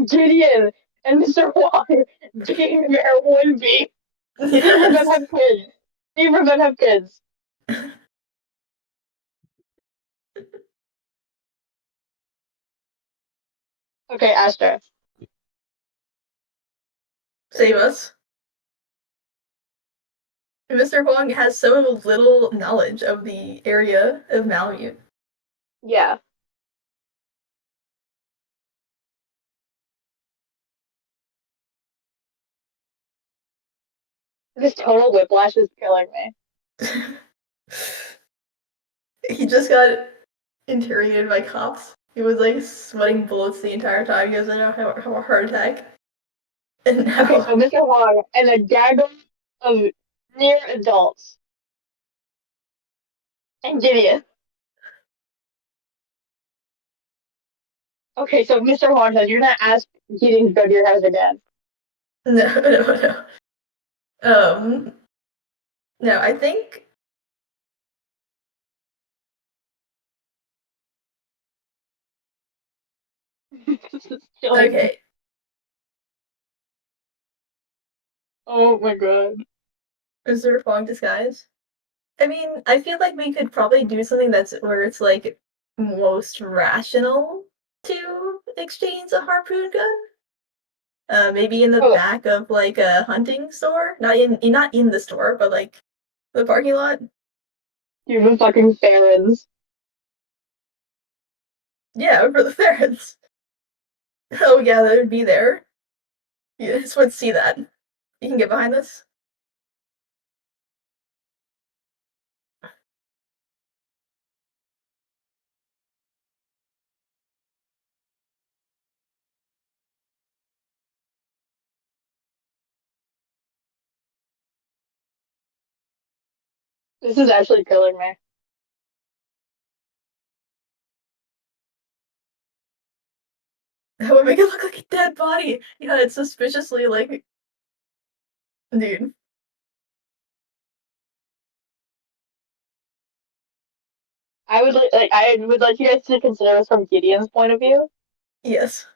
Gideon and Mr. Huang being there would be. Neither of them Yes. have kids. Neither of them have kids. Okay, Astra. Save us. Mr. Huang has so little knowledge of the area of Malamute. Yeah. This total whiplash is killing me. He just got interrogated by cops. He was like sweating bullets the entire time. He was in have a heart attack. And Okay, so now, Mr. Huang and a gaggle of near adults and Gideon. Okay, so Mr. Huang says you're gonna ask Gideon to go to your house again. no. Um, no, I think This is killing me. okay. Oh my god. Is there a Fong disguise? I mean, I feel like we could probably do something that's where it's like most rational to exchange a harpoon gun. Maybe in the Oh, back of like a hunting store, not in the store, but like the parking lot. you've been fucking Farons. Yeah, for the ferrets. Oh yeah, that would be there. You just would see that. You can get behind this. This is actually killing me. That would make it look like a dead body. Yeah, it's suspiciously like, dude. I would like you guys to consider this from Gideon's point of view. Yes.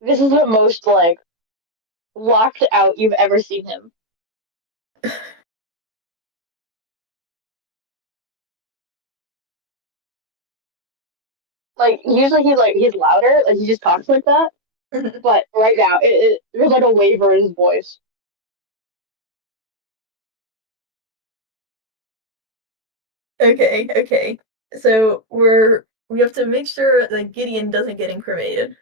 This is the most like locked out you've ever seen him. Like usually he's louder, like he just talks like that. But right now there's like a waver in his voice. Okay. So we have to make sure that Gideon doesn't get incriminated.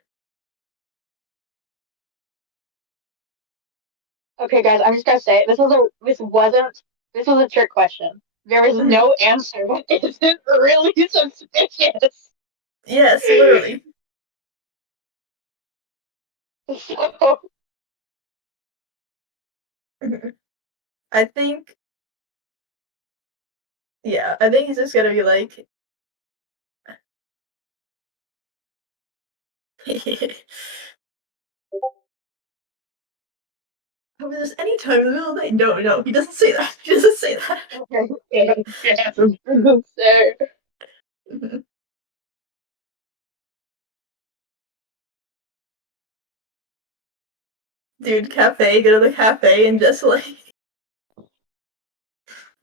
Okay, guys, I'm just gonna say this was a trick question. There is no answer that isn't really suspicious. Yes, literally. So, I think, yeah, I think he's just gonna be like, oh, there's any time in the middle of the night. No, he doesn't say that. He doesn't say that. yes, sir. Dude, go to the cafe and just like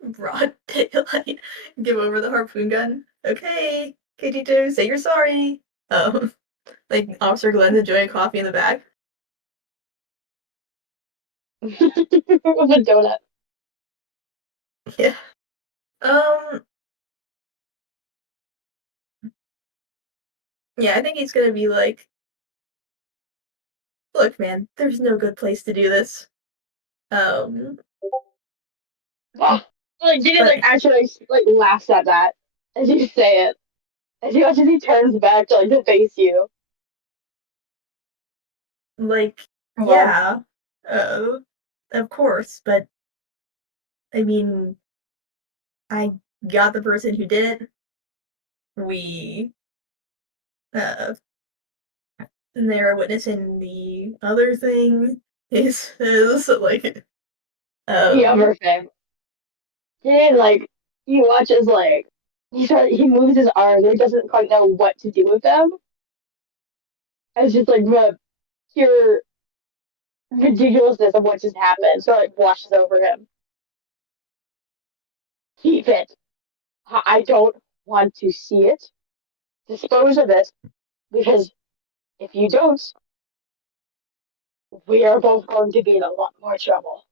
broad daylight, give over the harpoon gun. Okay, KG2, say you're sorry. Like Officer Glenn's enjoying coffee in the back. With a donut. Yeah. Yeah, I think he's gonna be like, look, man, there's no good place to do this. Like Gideon But like actually like laughs at that as you say it. As he turns back to like to face you. like, Well, yeah, uh, of course, but I mean, I got the person who did it. We, uh, and they're witnessing the other thing. Is like, yeah, um, perfect. Gideon like he watches like he moves his arms and he doesn't quite know what to do with them. It's just like the pure ridiculousness of what just happened. So it like washes over him. Keep it. I don't want to see it. Dispose of it because if you don't, we are both going to be in a lot more trouble.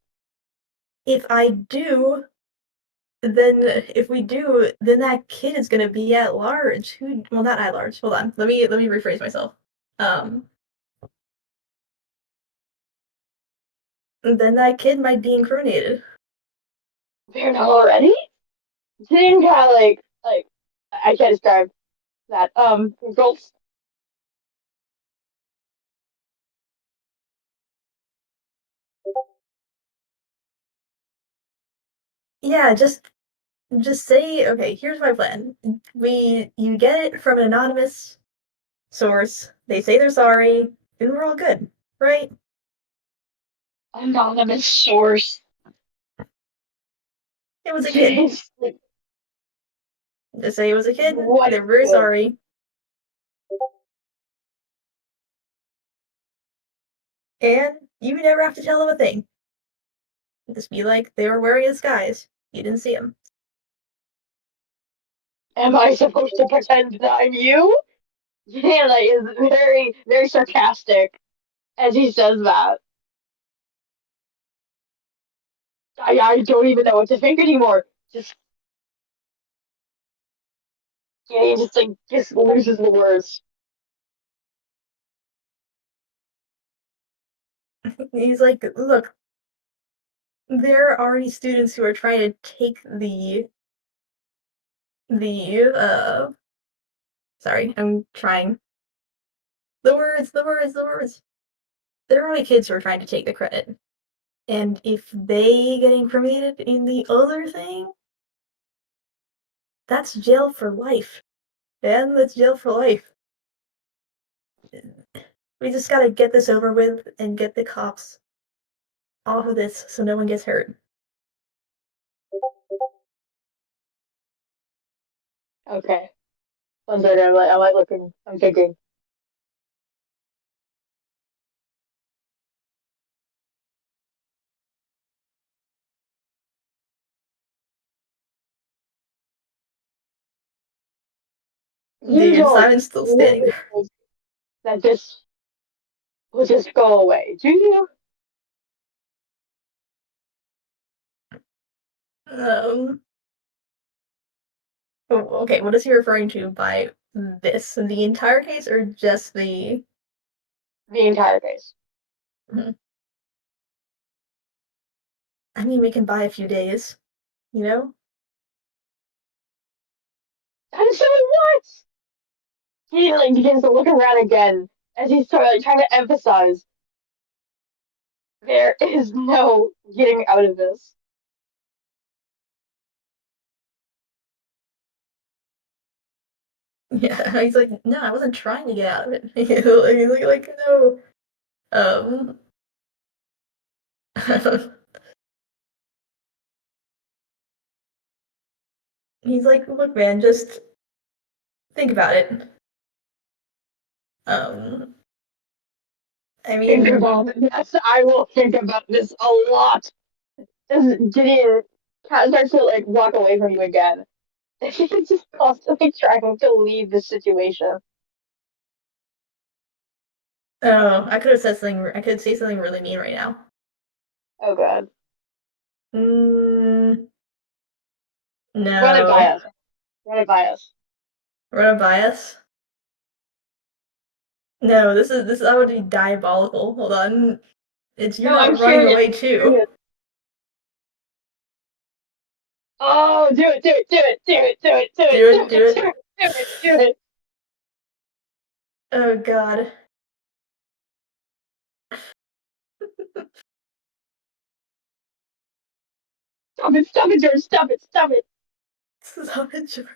if I do, then if we do, then that kid is gonna be at large. Who? Well, not at large. Hold on. Let me rephrase myself. Um, then that kid might be incriminated. They're not already? Didn't kind of like I can't describe that. Gulps. Yeah, just say, okay, here's my plan. You get it from an anonymous source. They say they're sorry, and we're all good, right? Anonymous source. It was a kid. Like, Just say it was a kid. what They're very kid? sorry, and you never have to tell them a thing. Just be like, they were wearing a disguise. You didn't see them. Am I supposed to pretend that I'm you? Hannah is very, very sarcastic as he says that. I don't even know what to think anymore. Just he just like just loses the words. He's like, look, there are already students who are trying to take the sorry, I'm trying. The words. There are already kids who are trying to take the credit. And if they get incriminated in the other thing, that's jail for life. Man, that's jail for life. We just gotta get this over with and get the cops off of this so no one gets hurt. Okay. One second, I'm like looking. I'm thinking. You Dude, don't Simon's still standing really there. think that this will just go away, do you? Um, okay, what is he referring to by this? The entire case or just the. The entire case. Hmm. I mean, we can buy a few days, you know? And so what? He like begins to look around again as he's sort of like trying to emphasize there is no getting out of this. Yeah, he's like, no, I wasn't trying to get out of it. Like, no. Um, he's like, look, man, just think about it. Um, I Think mean, about it. Yes, I will think about this a lot. As Gideon kind of starts to like walk away from you again. He's just constantly trying to leave the situation. Oh, I could have said something. I could say something really mean right now. Oh god. No. Run it by us. Run it by us. Run a bias? No, this is that would be diabolical. Hold on. You're No, I'm not running curious. away I'm too. curious. Oh, do it, do it, do it, do it, do it, do it, Do it, do do it, it. do it, do it, do it. Oh god. Stop it, George, stop it, stop it. Stop it, George.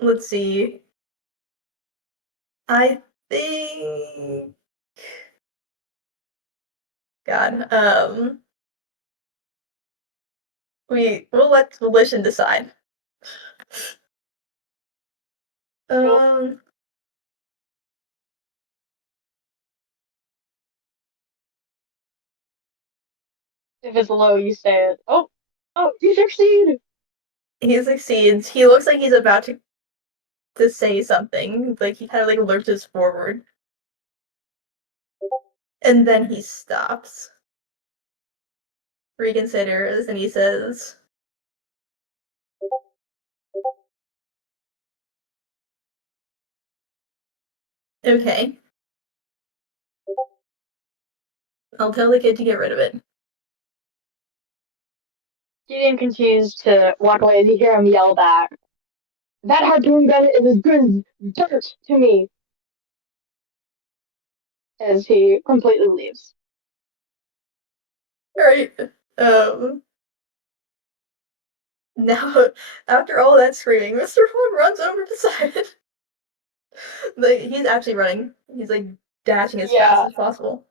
Let's see. I think God. We'll let volition decide. Um If it's low, you say it. Oh, you succeed. he succeeds. He looks like he's about to say something. Like he kind of like lurches forward. And then he stops. Reconsiders and he says, okay. I'll tell the kid to get rid of it. Gideon continues to walk away as you hear him yell back. That harpoon gun is as good as dirt to me. As he completely leaves. Alright. Now, after all that screaming, Mr. Fogg runs over to Simon. Like, he's actually running. He's like dashing as fast as possible.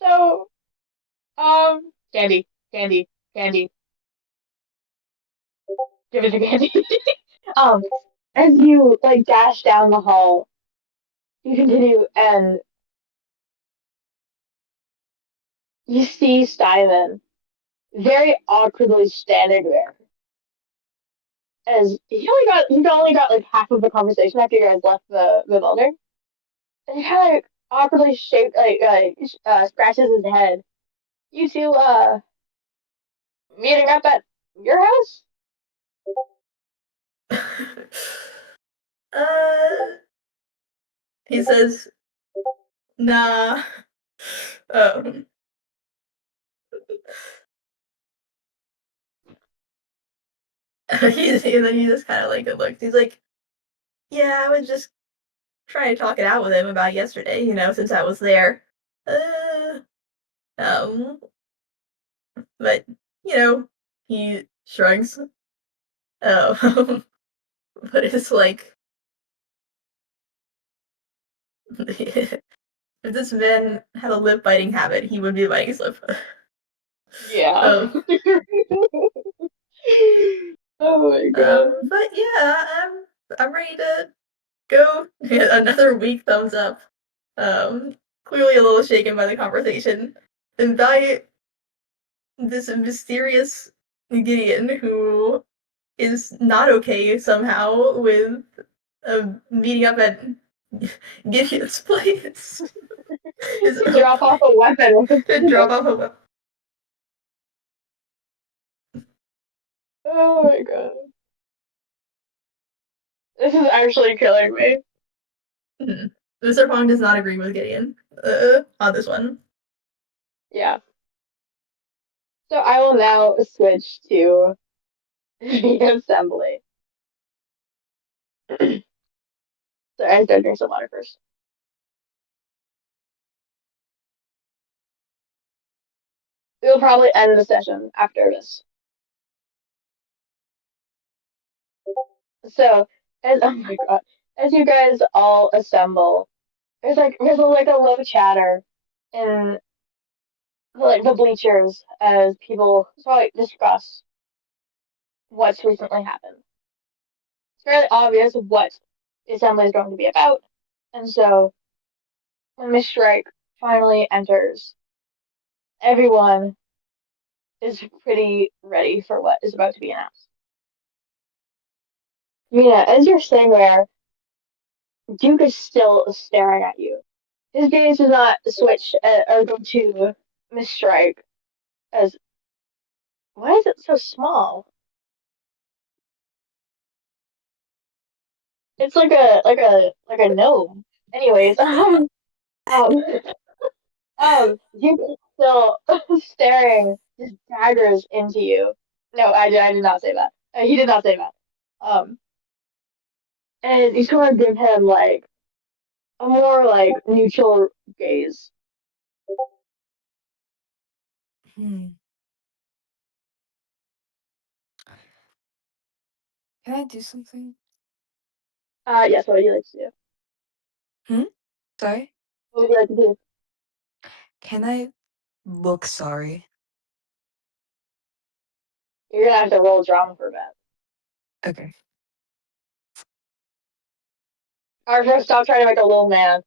So, candy, candy, candy. Give it to Candy. As you like dash down the hall, you continue and you see Simon very awkwardly standing there. As he only got like half of the conversation after you guys left the building. And he kind of like, awkwardly shaped scratches his head. You two meeting up at your house? He says, nah. Um, and then he just kind of like looks. He's like, yeah, I was just trying to talk it out with him about yesterday, since I was there. Uh, um, but, he shrugs. Oh, but it's like, if this man had a lip biting habit, he would be biting his lip. Yeah. Oh my god. But yeah, I'm ready to go. Another weak thumbs up. Clearly a little shaken by the conversation, and by this mysterious Gideon who is not okay somehow with meeting up at Gideon's place. Drop off a weapon. Drop off a weapon. Oh my god. This is actually killing me. Mr. Pong does not agree with Gideon on this one. Yeah. So I will now switch to the assembly. Sorry, I gotta drink some water first. We'll probably end the session after this. So, oh my god, as you guys all assemble, there's a low chatter in the bleachers as people discuss what's recently happened. It's fairly obvious what the assembly is going to be about, and so when Miss Strike finally enters, everyone is pretty ready for what is about to be announced. Mina, as you're standing there, Duke is still staring at you. His gaze does not switch or go to Miss Strike. As why is it so small? It's like a gnome. Anyways, um, Duke is still staring his daggers into you. No, I did not say that. He did not say that. Um, and you sort of give him like a more like neutral gaze. Hmm. Can I do something? Yes, what would you like to do? Sorry? What would you like to do? Can I look sorry? You're gonna have to roll drama for that. Okay. Arthur, stop trying to make a little man.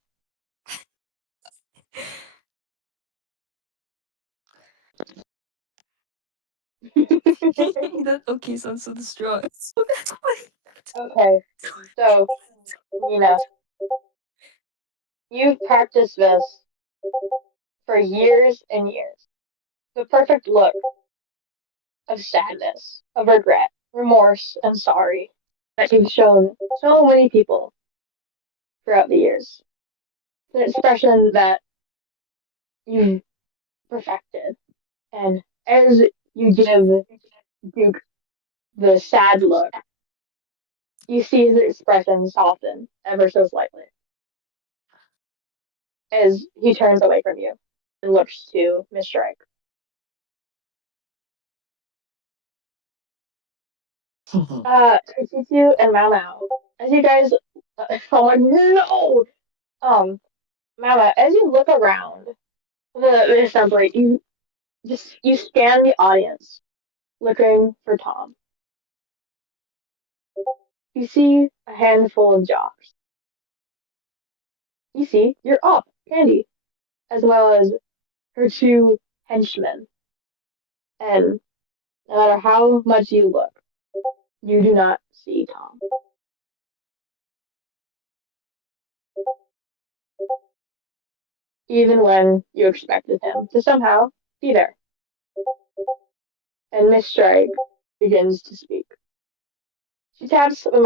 That okay sounds so distraught. So that's why. Okay, so Nina, you've practiced this for years and years. The perfect look of sadness, of regret, remorse, and sorry that you've shown so many people throughout the years. It's an expression that you've perfected. And as you give Duke the sad look, you see his expression soften ever so slightly as he turns away from you and looks to Miss Strike. Tsuyu and Mao Mao, as you guys, oh my no, Mama, as you look around the assembly, you scan the audience, looking for Tom. You see a handful of jocks. You see you're up, Candy, as well as her two henchmen. And no matter how much you look, you do not see Tom, even when you expected him to somehow be there. And Miss Strike begins to speak. She taps the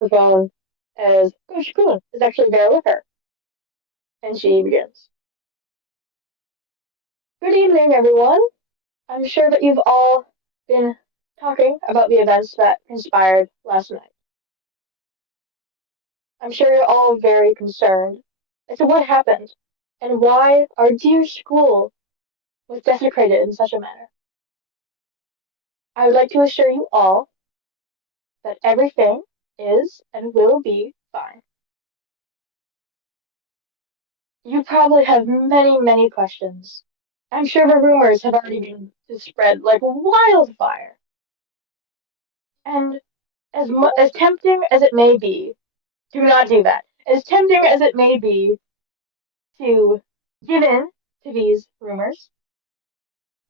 microphone as Coach Kuhn is actually there with her. And she begins. Good evening, everyone. I'm sure that you've all been talking about the events that conspired last night. I'm sure you're all very concerned as to what happened and why our dear school was desecrated in such a manner. I would like to assure you all that everything is and will be fine. You probably have many, many questions. I'm sure the rumors have already been spread like wildfire. And as tempting as it may be, do not do that. As tempting as it may be to give in to these rumors,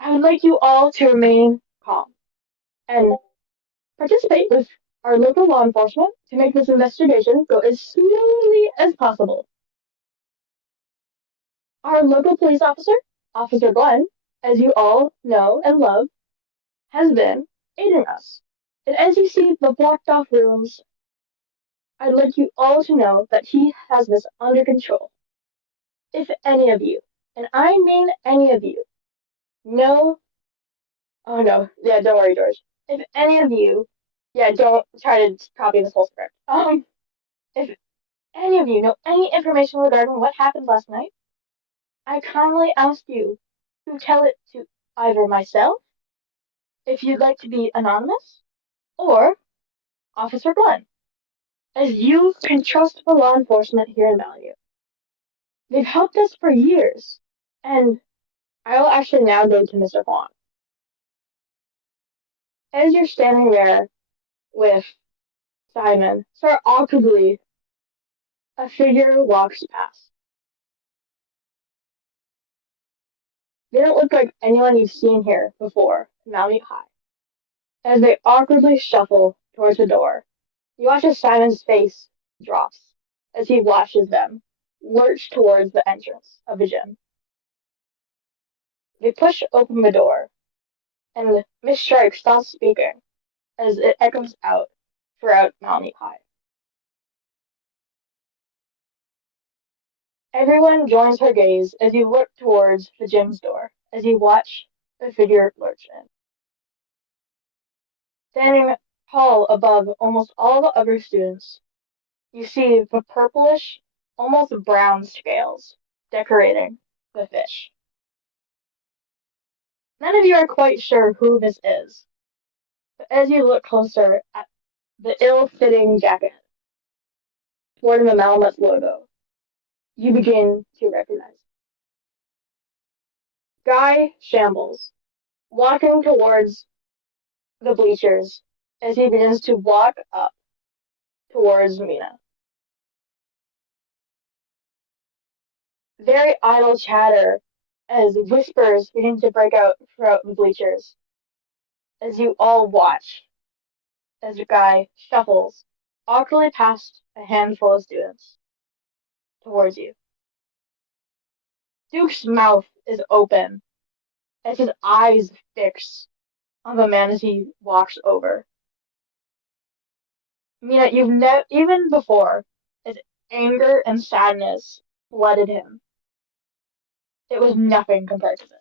I would like you all to remain calm and participate with our local law enforcement to make this investigation go as smoothly as possible. Our local police officer, Officer Glenn, as you all know and love, has been aiding us. And as you see the blocked off rooms, I'd like you all to know that he has this under control. If any of you, and I mean any of you, know, oh no, yeah, don't worry, George. If any of you, yeah, don't try to copy this whole script. If any of you know any information regarding what happened last night, I kindly ask you to tell it to either myself, if you'd like to be anonymous, or Officer Glenn, as you can trust the law enforcement here in Malamute. They've helped us for years, and I will actually now go to Mr. Huang. As you're standing there with Simon, sort of awkwardly, a figure walks past. They don't look like anyone you've seen here before, Malamute High. As they awkwardly shuffle towards the door, You watch as Simon's face drops as he watches them lurch towards the entrance of the gym. They push open the door, and Miss Shark stops speaking as it echoes out throughout Malamute High. Everyone joins her gaze as you look towards the gym's door, as you watch the figure lurch in. Standing tall above almost all the other students, you see the purplish, almost brown scales decorating the fish. None of you are quite sure who this is, but as you look closer at the ill-fitting jacket sporting the Malamute logo, you begin to recognize Guy Shambles, walking towards the bleachers as he begins to walk up towards Mina. Very idle chatter as whispers begin to break out throughout the bleachers as you all watch as the guy shuffles awkwardly past a handful of students towards you. Duke's mouth is open as his eyes fix on the man as he walks over. Mina, even before, as anger and sadness flooded him, it was nothing compared to this.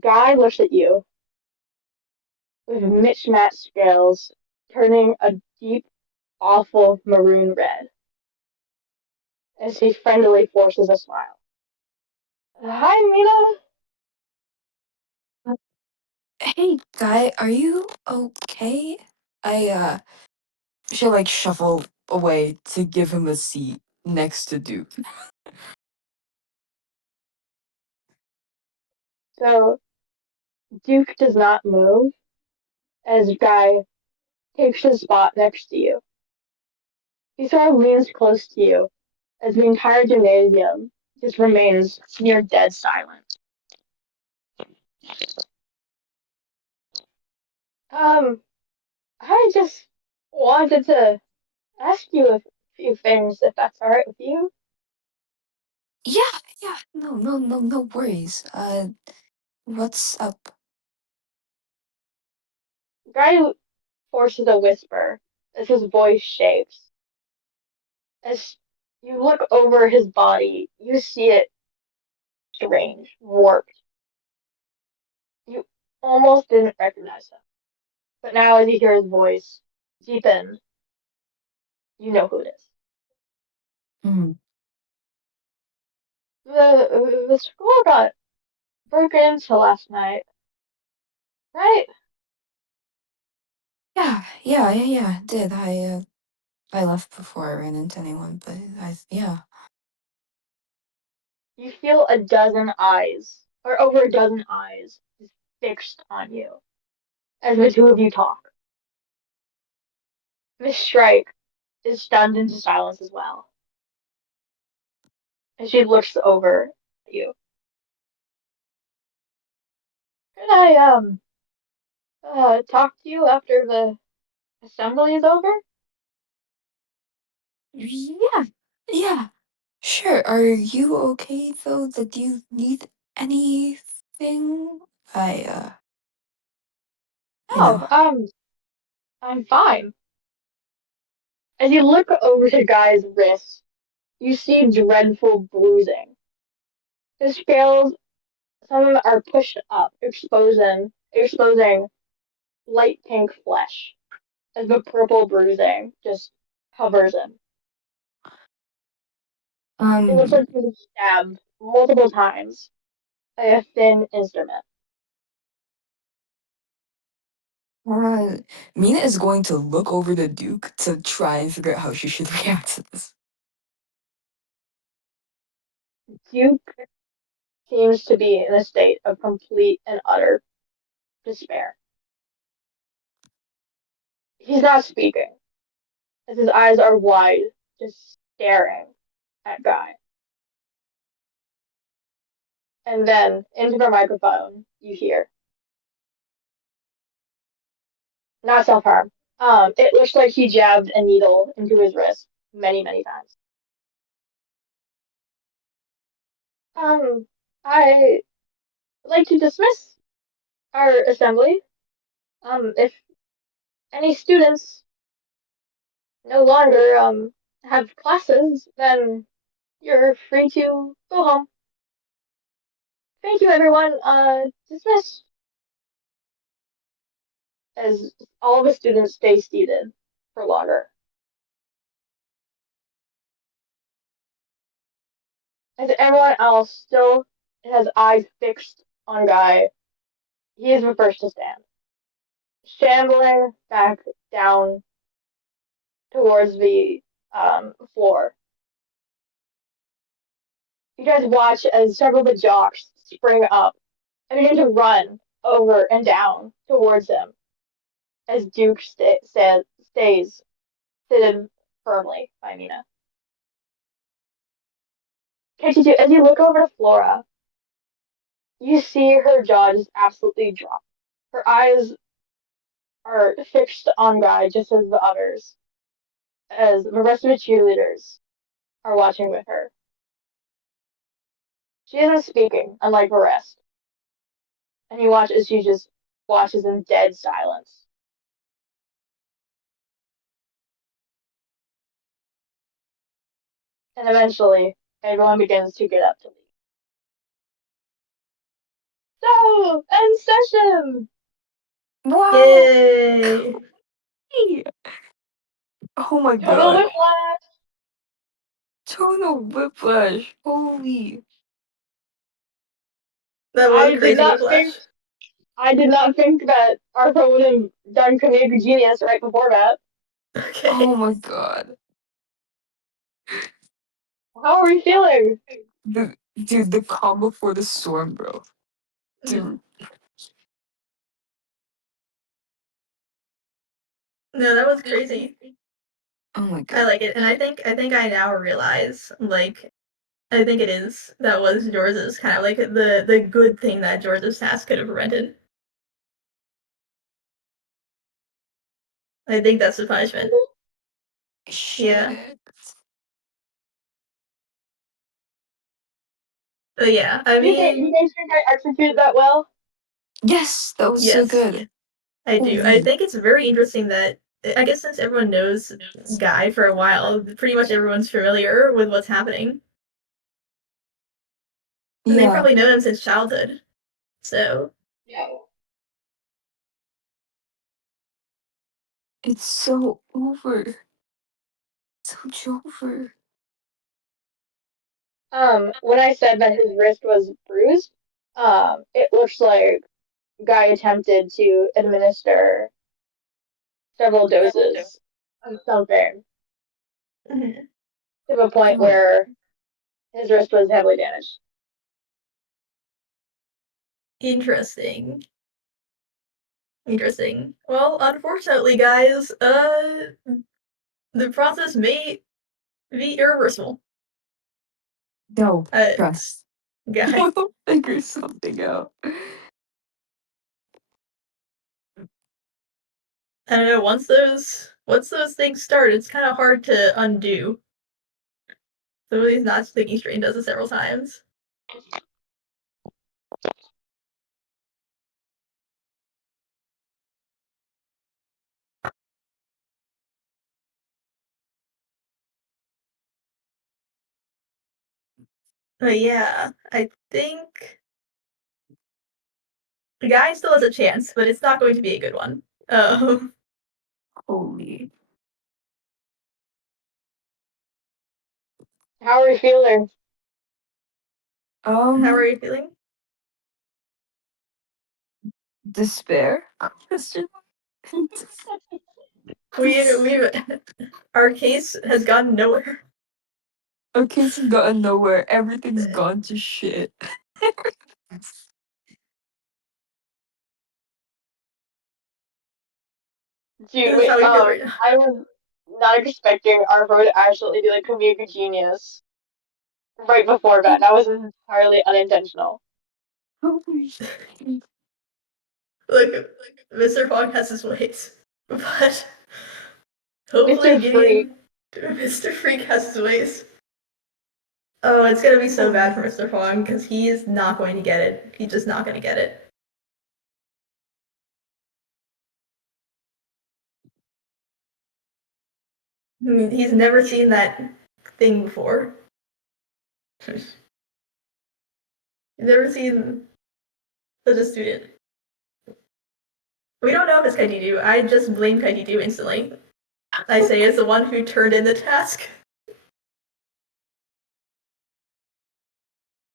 Guy looks at you with mismatched scales turning a deep, awful maroon red as he friendly forces a smile. Hi, Mina. Hey, Guy, are you okay? I should like shuffle away to give him a seat next to Duke. So Duke does not move as Guy takes his spot next to you. He sort of leans close to you as the entire gymnasium just remains near dead silent. Um, I just wanted to ask you a few things, if that's all right with you. Yeah, yeah, no worries. What's up? Guy forces a whisper as his voice shakes. As you look over his body, you see it strange, warped. You almost didn't recognize him. But now, as you hear his voice deepen, you know who it is. Hmm. The school got broken into last night, right? Yeah, did. I left before I ran into anyone, but yeah. You feel a dozen eyes, or over a dozen eyes, fixed on you as the two of you talk. Miss Strike is stunned into silence as well, as she looks over at you. Can I talk to you after the assembly is over? Yeah, yeah, sure. Are you okay though? That you need anything? I, you know. Oh, I'm fine. As you look over the guy's wrist, you see dreadful bruising. His scales, some of them are pushed up, exposing light pink flesh, as the purple bruising just covers him. It looks Um, like he was stabbed multiple times by a thin instrument. uh, Mina is going to look over the Duke to try and figure out how she should react to this. Duke seems to be in a state of complete and utter despair. He's not speaking, as his eyes are wide, just staring at Guy. And then, into the microphone, you hear, Not self-harm. It looks like he jabbed a needle into his wrist many, many times. I would like to dismiss our assembly. If any students no longer have classes, then you're free to go home. Thank you, everyone. Dismiss. As all the students stay seated for longer. As everyone else still has eyes fixed on Guy, he is the first to stand, shambling back down towards the floor. You guys watch as several of the jocks spring up and begin to run over and down towards him as Duke stays seated firmly by Mina. KT2, as you look over to Flora, you see her jaw just absolutely drop. Her eyes are fixed on Guy just as the others, as the rest of the cheerleaders are watching with her. She isn't speaking, unlike the rest, and you watch as she just watches in dead silence. And eventually, everyone begins to get up to leave. So, end session! Wow! Yay! Oh my Total god. whiplash! Total whiplash. Holy. That was crazy whiplash. I did not think that Arthur would have done Comedic Genius right before that. Okay. Oh my god. How are we feeling? Dude, the calm before the storm, bro. Dude. No, that was crazy. Oh my I god. like it, and I think I now realize, like, I think that was George's kind of like the good thing that George's task could have prevented. I think that's the punishment. Yeah. Shit. But yeah, I You mean, guys think I executed that well? Yes, that was so yes, good. I do. I Holy. think it's very interesting that I guess since everyone knows Guy for a while, pretty much everyone's familiar with what's happening. And they've Yeah. probably known him since childhood. So Yeah. It's so over. So over. When I said that his wrist was bruised, it looks like Guy attempted to administer several doses of something mhm. to the point Oh. where his wrist was heavily damaged. Interesting. Interesting. Well, unfortunately, guys, the process may be irreversible. No. Uh, Trust. Guy. We'll figure something out. I don't know. Once those things start, it's kind of hard to undo. Some of these not sticky strain does it several times. But yeah, I think the guy still has a chance, but it's not going to be a good one. Holy. How are we feeling? How are you feeling? Despair? Question mark? We our case has gone nowhere. Our kids have gotten nowhere. Everything's gone to shit. Dude, This is wait, how we feel right now. I was not expecting Arvo to actually be like Comedic Genius right before that. That was entirely unintentional. Holy shit. Look, Mr. Fogg has his ways. but hopefully Mr. Freak. Mr. Freak has his ways. Oh, it's gonna be so bad for Mr. Huang because he is not going to get it. He's just not going to get it. I mean, he's never seen that thing before. He's never seen such a student. We don't know if it's Kaititu. I just blame Kaititu instantly. I say it's the one who turned in the task.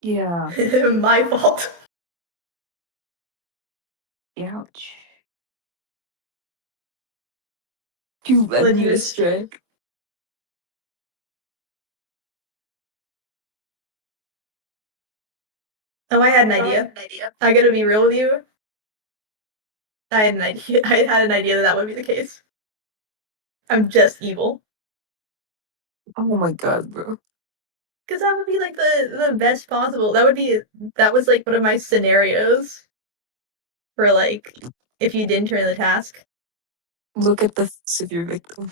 Yeah. My fault. Ouch. You led me astray. Oh, I had an idea. I gotta be real with you. I had an idea. I had an idea that would be the case. I'm just evil. Oh my god, bro. Because that would be like the best possible. That was like one of my scenarios for like if you didn't turn the task. Look at the face of your victim.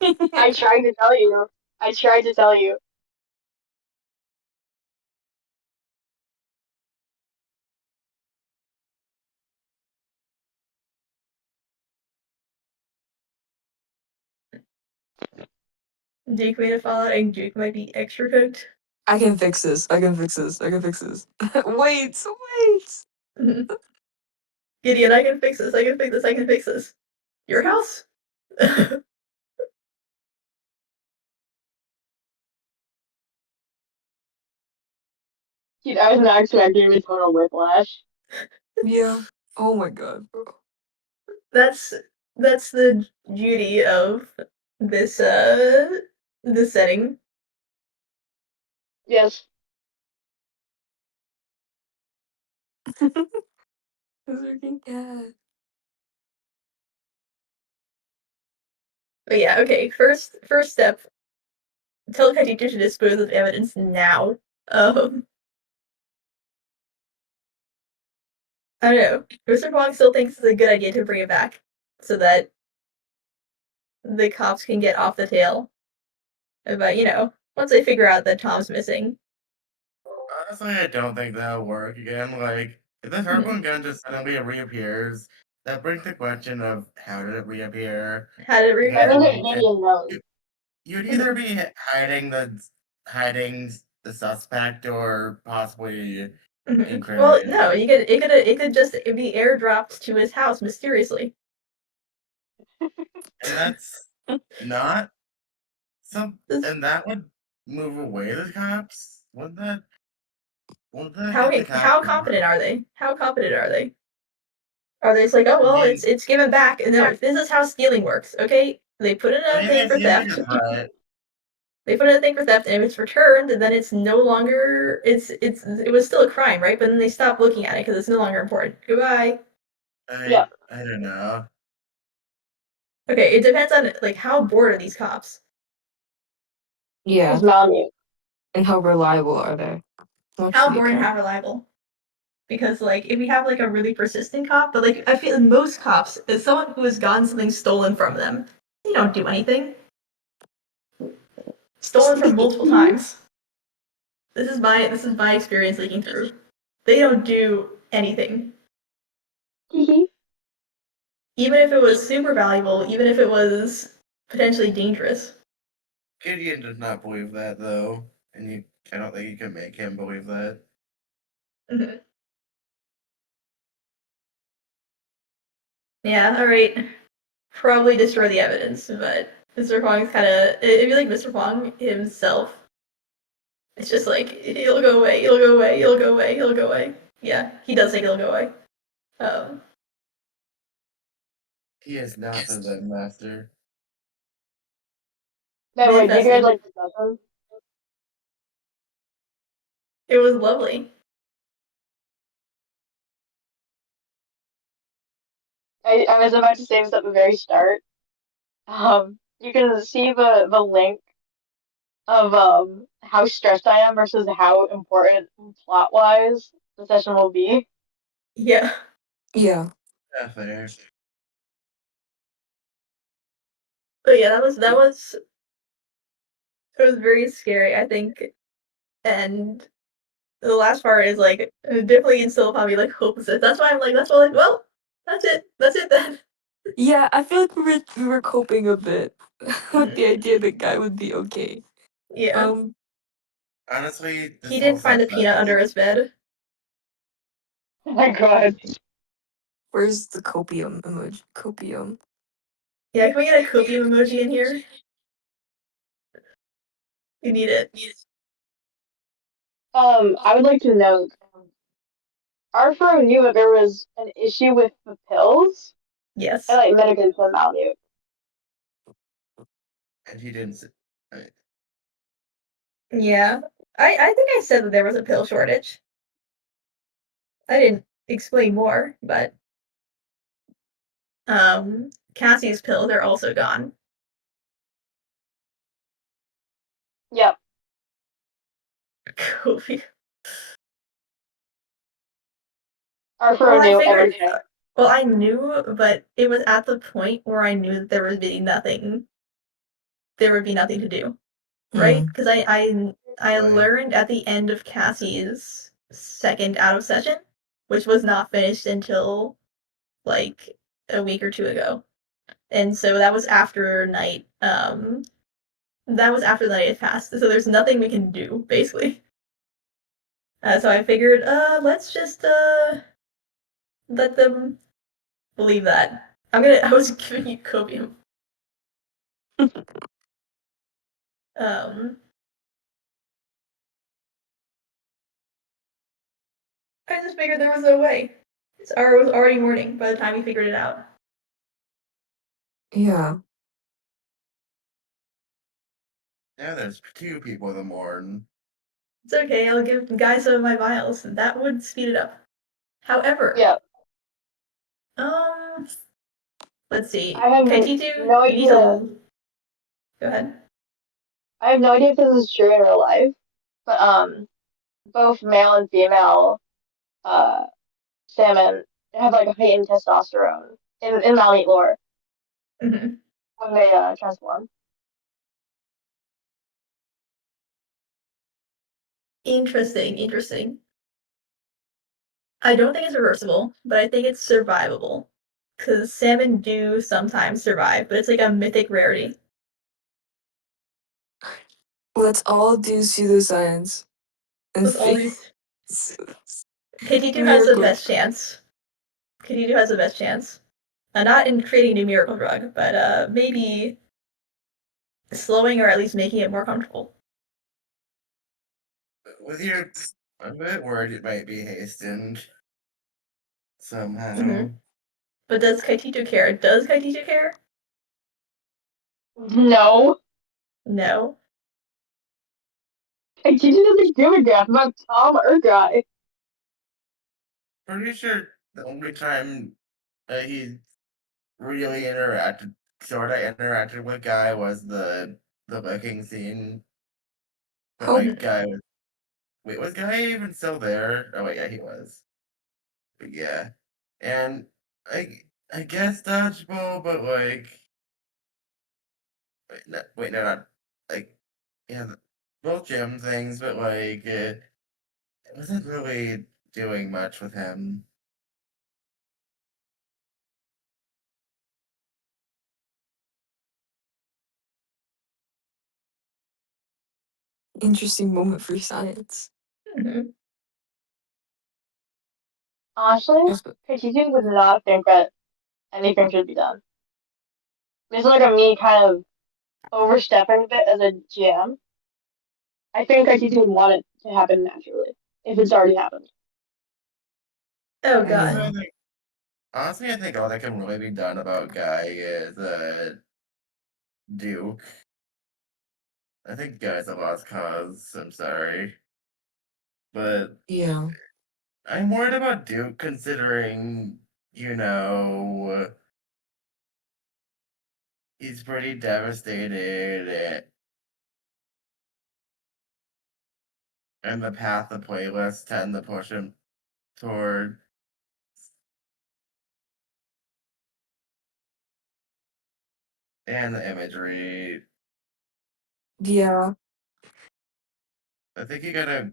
I tried to tell you. I tried to tell you. Duke made a Fallout and Duke might be extra cooked. I can fix this. I can fix this. I can fix this. Wait, wait. Gideon, I can fix this. I can fix this. I can fix this. Your house? Dude, I was not expecting a total whiplash. Yeah. Oh my god, bro. that's the beauty of this this setting. Yes. The freaking cat. But yeah, okay. First step. Tell Kaititu to dispose of evidence now. Um, I don't know. Mr. Huang still thinks it's a good idea to bring it back so that the cops can get off the tail. But once they figure out that Tom's missing. Honestly, I don't think that'll work again. Like, if this harpoon gun just suddenly reappears, that brings the question of how did it reappear? How did it Because I I don't reappear? think mean, Gideon knows. you'd either be hiding the suspect or possibly Well, incriminating no, him. it could just be airdropped to his house mysteriously. And that's not some, This- and that would move away the cops. Wouldn't that How get the cops how more? competent are they? How competent are they? Are they just like, oh I well, mean, it's given back? No, this is how stealing works. Okay, they put in I a mean, thing for you think theft. it's right. They put in a thing for theft, and if it's returned, then it's no longer it was still a crime, right? But then they stop looking at it because it's no longer important. Goodbye. Yeah. I don't know. Okay, it depends on like how bored are these cops. Yeah. It's Malamute. And how reliable are they? Much How do they bored and care? how reliable. Because like if we have like a really persistent cop, but like I feel most cops, as someone who has gotten something stolen from them, they don't do anything. Stolen from multiple times. This is my experience leaking through. They don't do anything. Even if it was super valuable, even if it was potentially dangerous. Gideon does not believe that though, and I don't think you can make him believe that. Mhm. Yeah, alright. Probably destroy the evidence, but Mr. Huang's kinda I feel like Mr. Huang himself. It's just like he'll go away, he'll go away, he'll go away, he'll go away. Yeah, he does think he'll go away. Um He is not the Zen master. By the way, do you guys manifesting. like the session? It was lovely. I was about to say this at the very start. You can see the link of how stressed I am versus how important plot wise the session will be. Yeah. Yeah. Yeah, fair. But yeah, that was it was very scary, I think. And the last part is like definitely instilled upon me like hopelessness. That's why I'm like, that's why like, well, that's it then. Yeah, I feel like we were coping a bit with the Mhm. idea that Guy would be okay. Yeah, Honestly, this he whole didn't find the subject peanut under is his bed. Oh my god. Where's the copium emoji? Copium. Yeah, can we get a copium emoji in here? We need it. I would like to note, Arthur knew that there was an issue with the pills Yes. and like mitigants for Malamute. and he didn't. Yeah. I think I said that there was a pill shortage. I didn't explain more, but Cassie's pills are also gone. Yep. Copium. Arthur Well, I knew figured. everything. Well, I knew, but it was at the point where I knew that there would be nothing. There would be nothing to do, right? Because I Like, learned at the end of Cassie's second out of session, which was not finished until like a week or two ago, and so that was after night. That was after the night had passed, so there's nothing we can do basically. So I figured, let's just let them believe that. I was giving you copium. Um, I just figured there was no way. It was already morning by the time we figured it out. Yeah. yeah, there's 2 people in the morning. It's okay, I'll give the guy some of my vials, and that would speed it up. However, Yep. um, let's see. I have Kaititu, no you need idea. to go ahead. I have no idea if this is true in real life, but both male and female salmon have like a heightened testosterone in Malamute lore Mhm. when they transform. Interesting. I don't think it's reversible, but I think it's survivable. Because salmon do sometimes survive, but it's like a mythic rarity. Let's all do pseudoscience and With all think these, Kaititu has the miracle. best chance. Kaititu has the best chance. Not in creating a new miracle drug, but maybe slowing or at least making it more comfortable. With your, I'm a bit worried it might be hastened somehow. Mm-hmm. But does Kaititu care? Does Kaititu care? No, No. I teach you doesn't give a damn about Tom or Guy. Pretty sure the only time he really sorta interacted with Guy was the booking scene. But How like Guy was, wait, was Guy even still there? Oh wait, yeah, he was. But yeah, and I guess dodgeball, but like, wait, no, not like, yeah, both gym things, but like, it wasn't really doing much with him. interesting moment for science. Mm-hmm. Honestly, Yes, but- Kaititu does not think that anything should be done. This is like a me kind of overstepping a bit as a GM. I think Kaititu would want it to happen naturally if it's already happened. Oh Honestly, god. Yeah. I think all that can really be done about Guy is Duke. I think Guy's a lost cause. I'm sorry, but Yeah. I'm worried about Duke considering, he's pretty devastated and the path the playlists tend to push him toward. and the imagery. Yeah. I think you gotta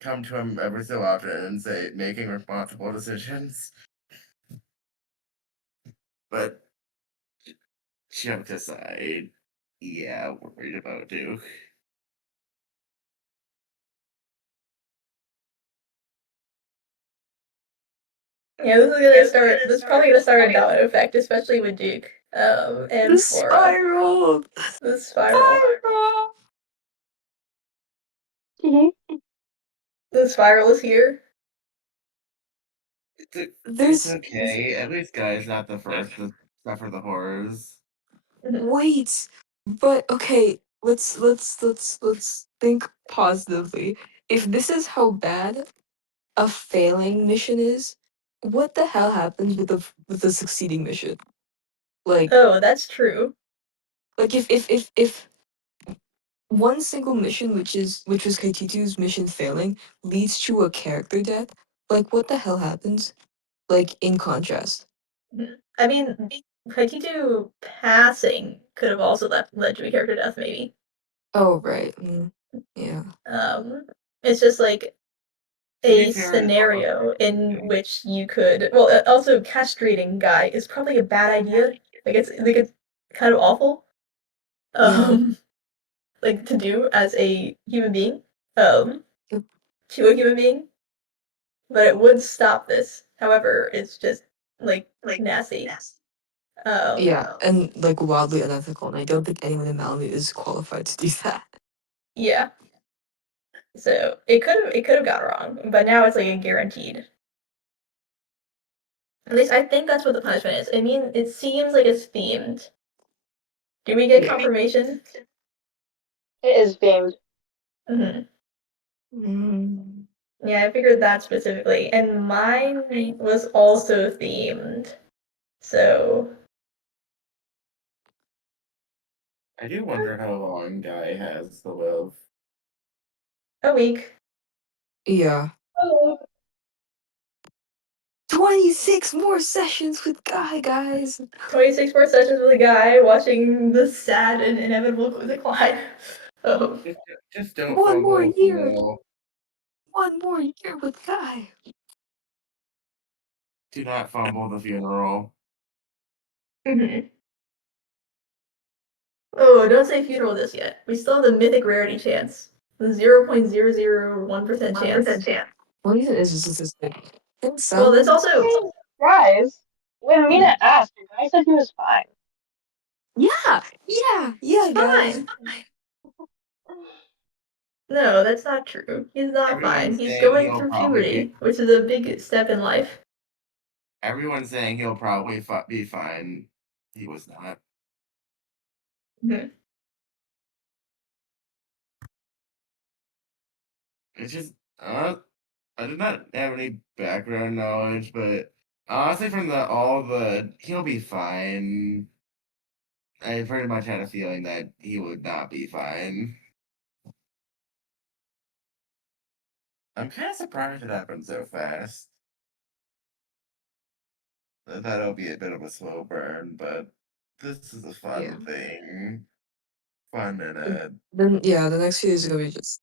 come to him every so often and say making responsible decisions. But jokes aside, yeah, worried about Duke. Yeah, this is gonna start. This is probably gonna start a domino effect, especially with Duke. And The Flora. spiral. The spiral. Spiral. The spiral is here. It's There's okay. At least Guy's not the first to suffer the horrors. wait, but okay. Let's think positively. If this is how bad a failing mission is, what the hell happens with the succeeding mission? Like Oh, that's true. if one single mission, which was Kaititu's mission failing, leads to a character death, like what the hell happens? Like in contrast. I mean, Kaititu passing could have also led to a character death, maybe. Oh right. Yeah. It's just like To be a fair, scenario in which you could. Well, also castrating Guy is probably a bad idea. It's kind of awful. Yeah. Like to do as a human being. Um, Yep. to a human being, but it would stop this. However, it's just like nasty. Yeah, and like wildly unethical, and I don't think anyone in Malamute is qualified to do that. Yeah. So it could have got wrong, but now it's like a guaranteed. At least I think that's what the punishment is. I mean, it seems like it's themed. Do we get confirmation? It is themed. Mm-hmm. Mm. Yeah, I figured that specifically, and mine was also themed. So I do wonder how long Guy has to live. a week. Yeah. Oh, 26 more sessions with Guy, guys. 26 more sessions with a guy watching the sad and inevitable decline. Oh, Just don't One more fumble, year. no. One more year with Guy. Do not fumble the funeral. mhm. Oh, don't say funeral just yet. We still have the mythic rarity chance. The 0.001% chance. What even is this statistic? Well, there's also guys, when Mina asked, the guy said he was fine. Yeah, he's guys. fine. No, that's not true. He's not Everyone's fine. He's saying going he'll through probably puberty, which is a big step in life. Everyone's saying he'll probably be fine. He was not. Mhm. It's just, I did not have any background knowledge, but honestly, from all the he'll be fine. I pretty much had a feeling that he would not be fine. I'm kind of surprised it happened so fast. I thought it would be a bit of a slow burn, but this is a fun Yeah. thing. Fun and Then yeah, the next few days are gonna be just